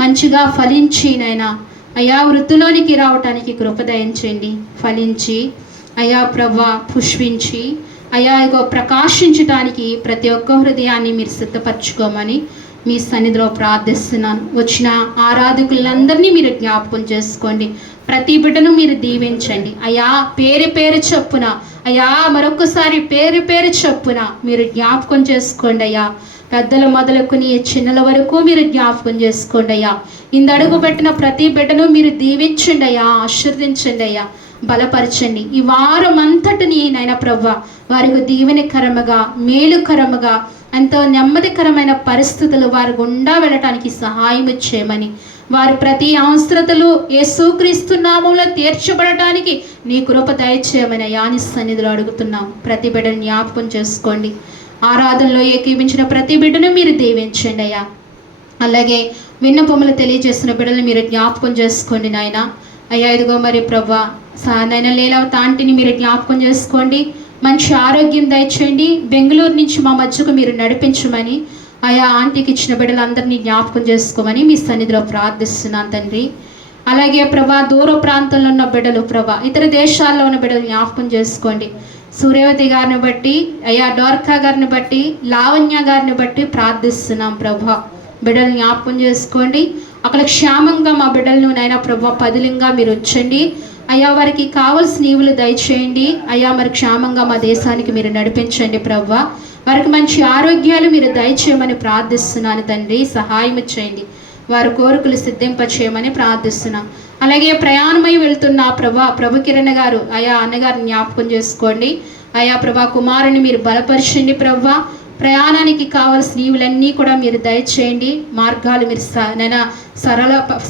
మంచిగా ఫలించినైనా అయా వృద్ధిలోనికి రావటానికి కృప దయించండి. ఫలించి అయా ప్రభువా పుష్పించి అయా ఇగో ప్రకాశించడానికి ప్రతి ఒక్క హృదయాన్ని మీరు సిద్ధపరచుకోమని మీ సన్నిధిలో ప్రార్థిస్తున్నాను. వచ్చిన ఆరాధకులందరినీ మీరు జ్ఞాపకం చేసుకోండి. ప్రతి బిడ్డను మీరు దీవించండి అయ్యా. పేరు పేరు చొప్పున అయ్యా, మరొకసారి పేరు పేరు చొప్పున మీరు జ్ఞాపకం చేసుకోండి అయ్యా. పెద్దలు మొదలుకొని చిన్నల వరకు మీరు జ్ఞాపకం చేసుకోండి అయ్యా. ఇందడుగు పెట్టిన ప్రతి బిడ్డను మీరు దీవించండి అయ్యా, ఆశీర్వదించండి అయ్యా, బలపరచండి. ఈ వారం అంతటిని నాయన ప్రభువా వారికి దీవెనకరముగా మేలుకరముగా ఎంతో నెమ్మదికరమైన పరిస్థితులు వారి గుండా వెళ్ళటానికి సహాయం చేయమని, వారి ప్రతి అవసరతలు యేసుక్రీస్తు నామములో తీర్చబడటానికి నీ కృప దయచేయమని యాని సన్నిధిలో అడుగుతున్నాం. ప్రతి బిడ్డను జ్ఞాపకం చేసుకోండి. ఆరాధనలో ఏకీవించిన ప్రతి బిడ్డను మీరు దీవించండి అయ్యా. అలాగే విన్నపములు తెలియజేస్తున్న బిడ్డలు మీరు జ్ఞాపకం చేసుకోండి నాయన. అయ్యా ఇదిగో మరి ప్రభా నాయన లీలా తాంటిని మీరు జ్ఞాపకం చేసుకోండి. మంచి ఆరోగ్యం దయచేయండి. బెంగళూరు నుంచి మా మధ్యకు మీరు నడిపించమని ఆయా ఆంటీకి ఇచ్చిన బిడ్డలందరినీ జ్ఞాపకం చేసుకోమని మీ సన్నిధిలో ప్రార్థిస్తున్నాను తండ్రి. అలాగే ప్రభా దూర ప్రాంతంలో ఉన్న బిడ్డలు ప్రభా ఇతర దేశాల్లో ఉన్న బిడ్డలు జ్ఞాపకం చేసుకోండి. సూర్యవతి గారిని బట్టి అయ్యా డోర్కా గారిని బట్టి లావణ్య గారిని బట్టి ప్రార్థిస్తున్నాం ప్రభా. బిడ్డలు జ్ఞాపకం చేసుకోండి. అక్కడ క్షేమంగా మా బిడ్డలను నైనా ప్రభా పదిలంగా మీరు వచ్చండి అయ్యా. వారికి కావలసిన ఈవులు దయచేయండి అయ్యా. మరి క్షేమంగా మా దేశానికి మీరు నడిపించండి ప్రభా. వారికి మంచి ఆరోగ్యాలు మీరు దయచేయమని ప్రార్థిస్తున్నాను తండ్రి. సహాయం చేయండి. వారి కోరికలు సిద్ధింపచేయమని ప్రార్థిస్తున్నాం. అలాగే ప్రయాణమై వెళ్తున్న ప్రభు కిరణ్ గారు అయా అన్నగారిని జ్ఞాపకం చేసుకోండి అయా. ప్రభా కుమారుని మీరు బలపరచండి ప్రభా. ప్రయాణానికి కావాల్సిన ఈవులన్నీ కూడా మీరు దయచేయండి. మార్గాలు మీరు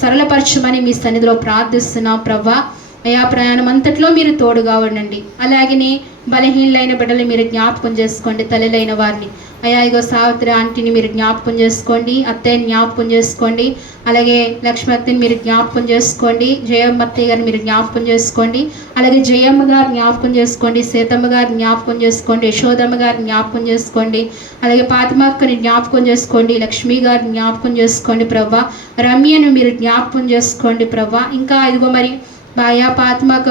సరళపరచమని మీ సన్నిధిలో ప్రార్థిస్తున్నాం ప్రభా. అయా ప్రయాణం అంతట్లో మీరు తోడుగా ఉండండి. అలాగనే బలహీనలైన బిడ్డలు మీరు జ్ఞాపకం చేసుకోండి. తల్లిలైన వారిని అయా ఇగో సావిత్రి ఆంటీని మీరు జ్ఞాపకం చేసుకోండి. అత్తయ్యని జ్ఞాపకం చేసుకోండి. అలాగే లక్ష్మీని మీరు జ్ఞాపకం చేసుకోండి. జయమ్మ అత్తయ్య గారిని మీరు జ్ఞాపకం చేసుకోండి. అలాగే జయమ్మ గారు జ్ఞాపకం చేసుకోండి. సీతమ్మ గారిని జ్ఞాపకం చేసుకోండి. యశోదమ్మ గారిని జ్ఞాపకం చేసుకోండి. అలాగే పాతిమక్కని జ్ఞాపకం చేసుకోండి. లక్ష్మీ గారిని జ్ఞాపకం చేసుకోండి ప్రభా. రమ్యను మీరు జ్ఞాపకం చేసుకోండి ప్రభా. ఇంకా ఇదిగో మరి బాయా పాత్మకు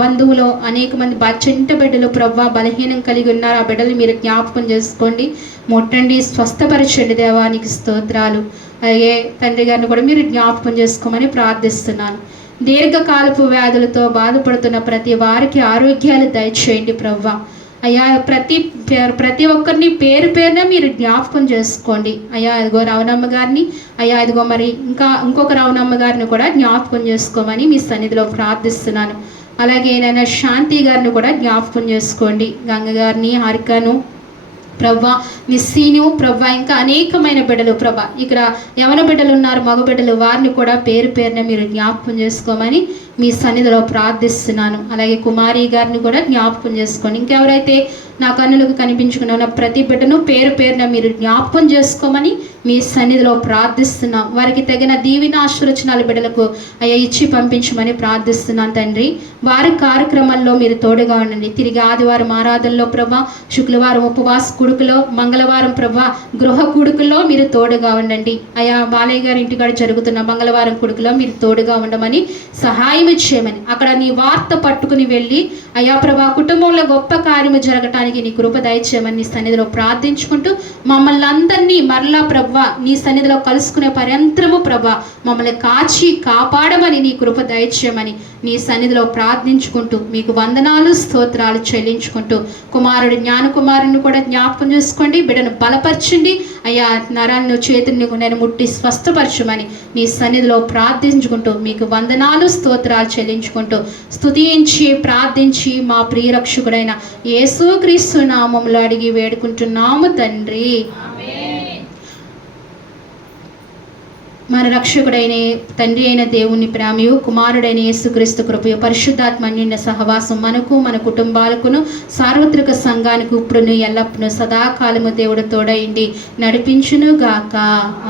బంధువులు అనేక మంది చెంట బిడ్డలు ప్రభా బలహీనం కలిగి ఉన్నారు. ఆ బిడ్డలు మీరు జ్ఞాపకం చేసుకోండి. ముట్టండి, స్వస్థపరచండి. దేవానికి స్తోత్రాలు. అలాగే తండ్రి గారిని కూడా మీరు జ్ఞాపకం చేసుకోమని ప్రార్థిస్తున్నాను. దీర్ఘకాలపు వ్యాధులతో బాధపడుతున్న ప్రతి వారికి ఆరోగ్యాలు దయచేయండి ప్రభా. అయ్యా ప్రతి ఒక్కరిని పేరు పేరున మీరు జ్ఞాపకం చేసుకోండి అయ్యా. ఇదిగో రావణమ్మ గారిని అయ్యా ఇదిగో మరి ఇంకొక రావణమ్మ గారిని కూడా జ్ఞాపకం చేసుకోమని మీ సన్నిధిలో ప్రార్థిస్తున్నాను. అలాగే నేను శాంతి గారిని కూడా జ్ఞాపకం చేసుకోండి. గంగ గారిని, హారికను ప్రభా, నిస్సీను ప్రభా, ఇంకా అనేకమైన బిడ్డలు ప్రభా. ఇక్కడ యవన బిడ్డలు ఉన్నారు, మగ బిడ్డలు, వారిని కూడా పేరు పేరున మీరు జ్ఞాపకం చేసుకోమని మీ సన్నిధిలో ప్రార్థిస్తున్నాను. అలాగే కుమారి గారిని కూడా జ్ఞాపకం చేసుకోండి. ఇంకెవరైతే నా కన్నులకు కనిపించుకున్న ప్రతి బిడ్డను పేరు పేరున మీరు జ్ఞాపకం చేసుకోమని మీ సన్నిధిలో ప్రార్థిస్తున్నాం. వారికి తగిన దీవెన ఆశీర్వచనాలు బిడ్డలకు అయ్యా ఇచ్చి పంపించమని ప్రార్థిస్తున్నాను తండ్రి. వారి కార్యక్రమాల్లో మీరు తోడుగా ఉండండి. తిరిగి ఆదివారం ఆరాధనలో ప్రభా, శుక్రవారం ఉపవాస కూడుకులో, మంగళవారం ప్రభా గృహ కూడుకుల్లో మీరు తోడుగా ఉండండి అయ్యా. బాలయ్య గారి ఇంటికాడ జరుగుతున్న మంగళవారం కూడుకులో మీరు తోడుగా ఉండమని సహాయం చేయమని, అక్కడ నీ వార్త పట్టుకుని వెళ్ళి అయ్యా ప్రభా కుటుంబంలో గొప్ప కార్యము జరగటానికి ఉండడానికి నీ కృప దయచేయమని నీ సన్నిధిలో ప్రార్థించుకుంటూ మమ్మల్ని అందరినీ మరలా ప్రభా నీ సన్నిధిలో కలుసుకునే పర్యంతరము ప్రభా మమ్మల్ని కాచి కాపాడమని నీ కృప దయచేయమని నీ సన్నిధిలో ప్రార్థించుకుంటూ మీకు వందనాలు స్తోత్రాలు చెల్లించుకుంటూ కుమారుడు జ్ఞానకుమారుని కూడా జ్ఞాపకం చేసుకోండి, బిడ్డను బలపరచండి అయ్యా, నరాలను చేతుల్ని నేను ముట్టి స్వస్థపరచమని నీ సన్నిధిలో ప్రార్థించుకుంటూ మీకు వందనాలు స్తోత్రాలు చెల్లించుకుంటూ స్తుతించి ప్రార్థించి మా ప్రియరక్షకుడైన యేసుక్రీస్తు నామములో అడిగి వేడుకుంటున్నాము తండ్రి. మన రక్షకుడైన తండ్రి అయిన దేవుని ప్రేమయు కుమారుడైన యేసుక్రీస్తు కృపయు పరిశుద్ధాత్మ అన్యోన్య సహవాసం మనకు మన కుటుంబాలకును సార్వత్రిక సంఘానికి ఇప్పుడును ఎల్లప్పుడూ సదాకాలము దేవుడు తోడైండి నడిపించును గాక.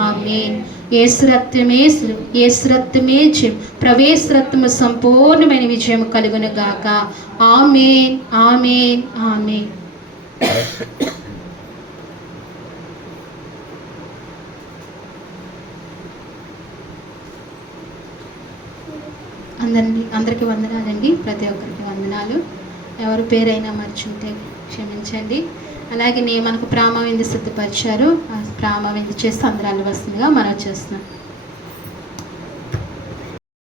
ఆమేన్. యేసురత్వమే ప్రవేశరత్వము సంపూర్ణమైన విజయం కలుగును గాక. ఆమేన్ ఆమేన్ ఆమేన్. అందరికీ వందనాలండి. ప్రతి ఒక్కరికి వందనాలు. ఎవరి పేరైనా మర్చుంటే క్షమించండి. అలాగే మనకు ప్రామ విందు సిద్ధపరిచారు. ఆ ప్రామ విందు చేసి అందరూ వస్తుందిగా మనం చేస్తున్నాం.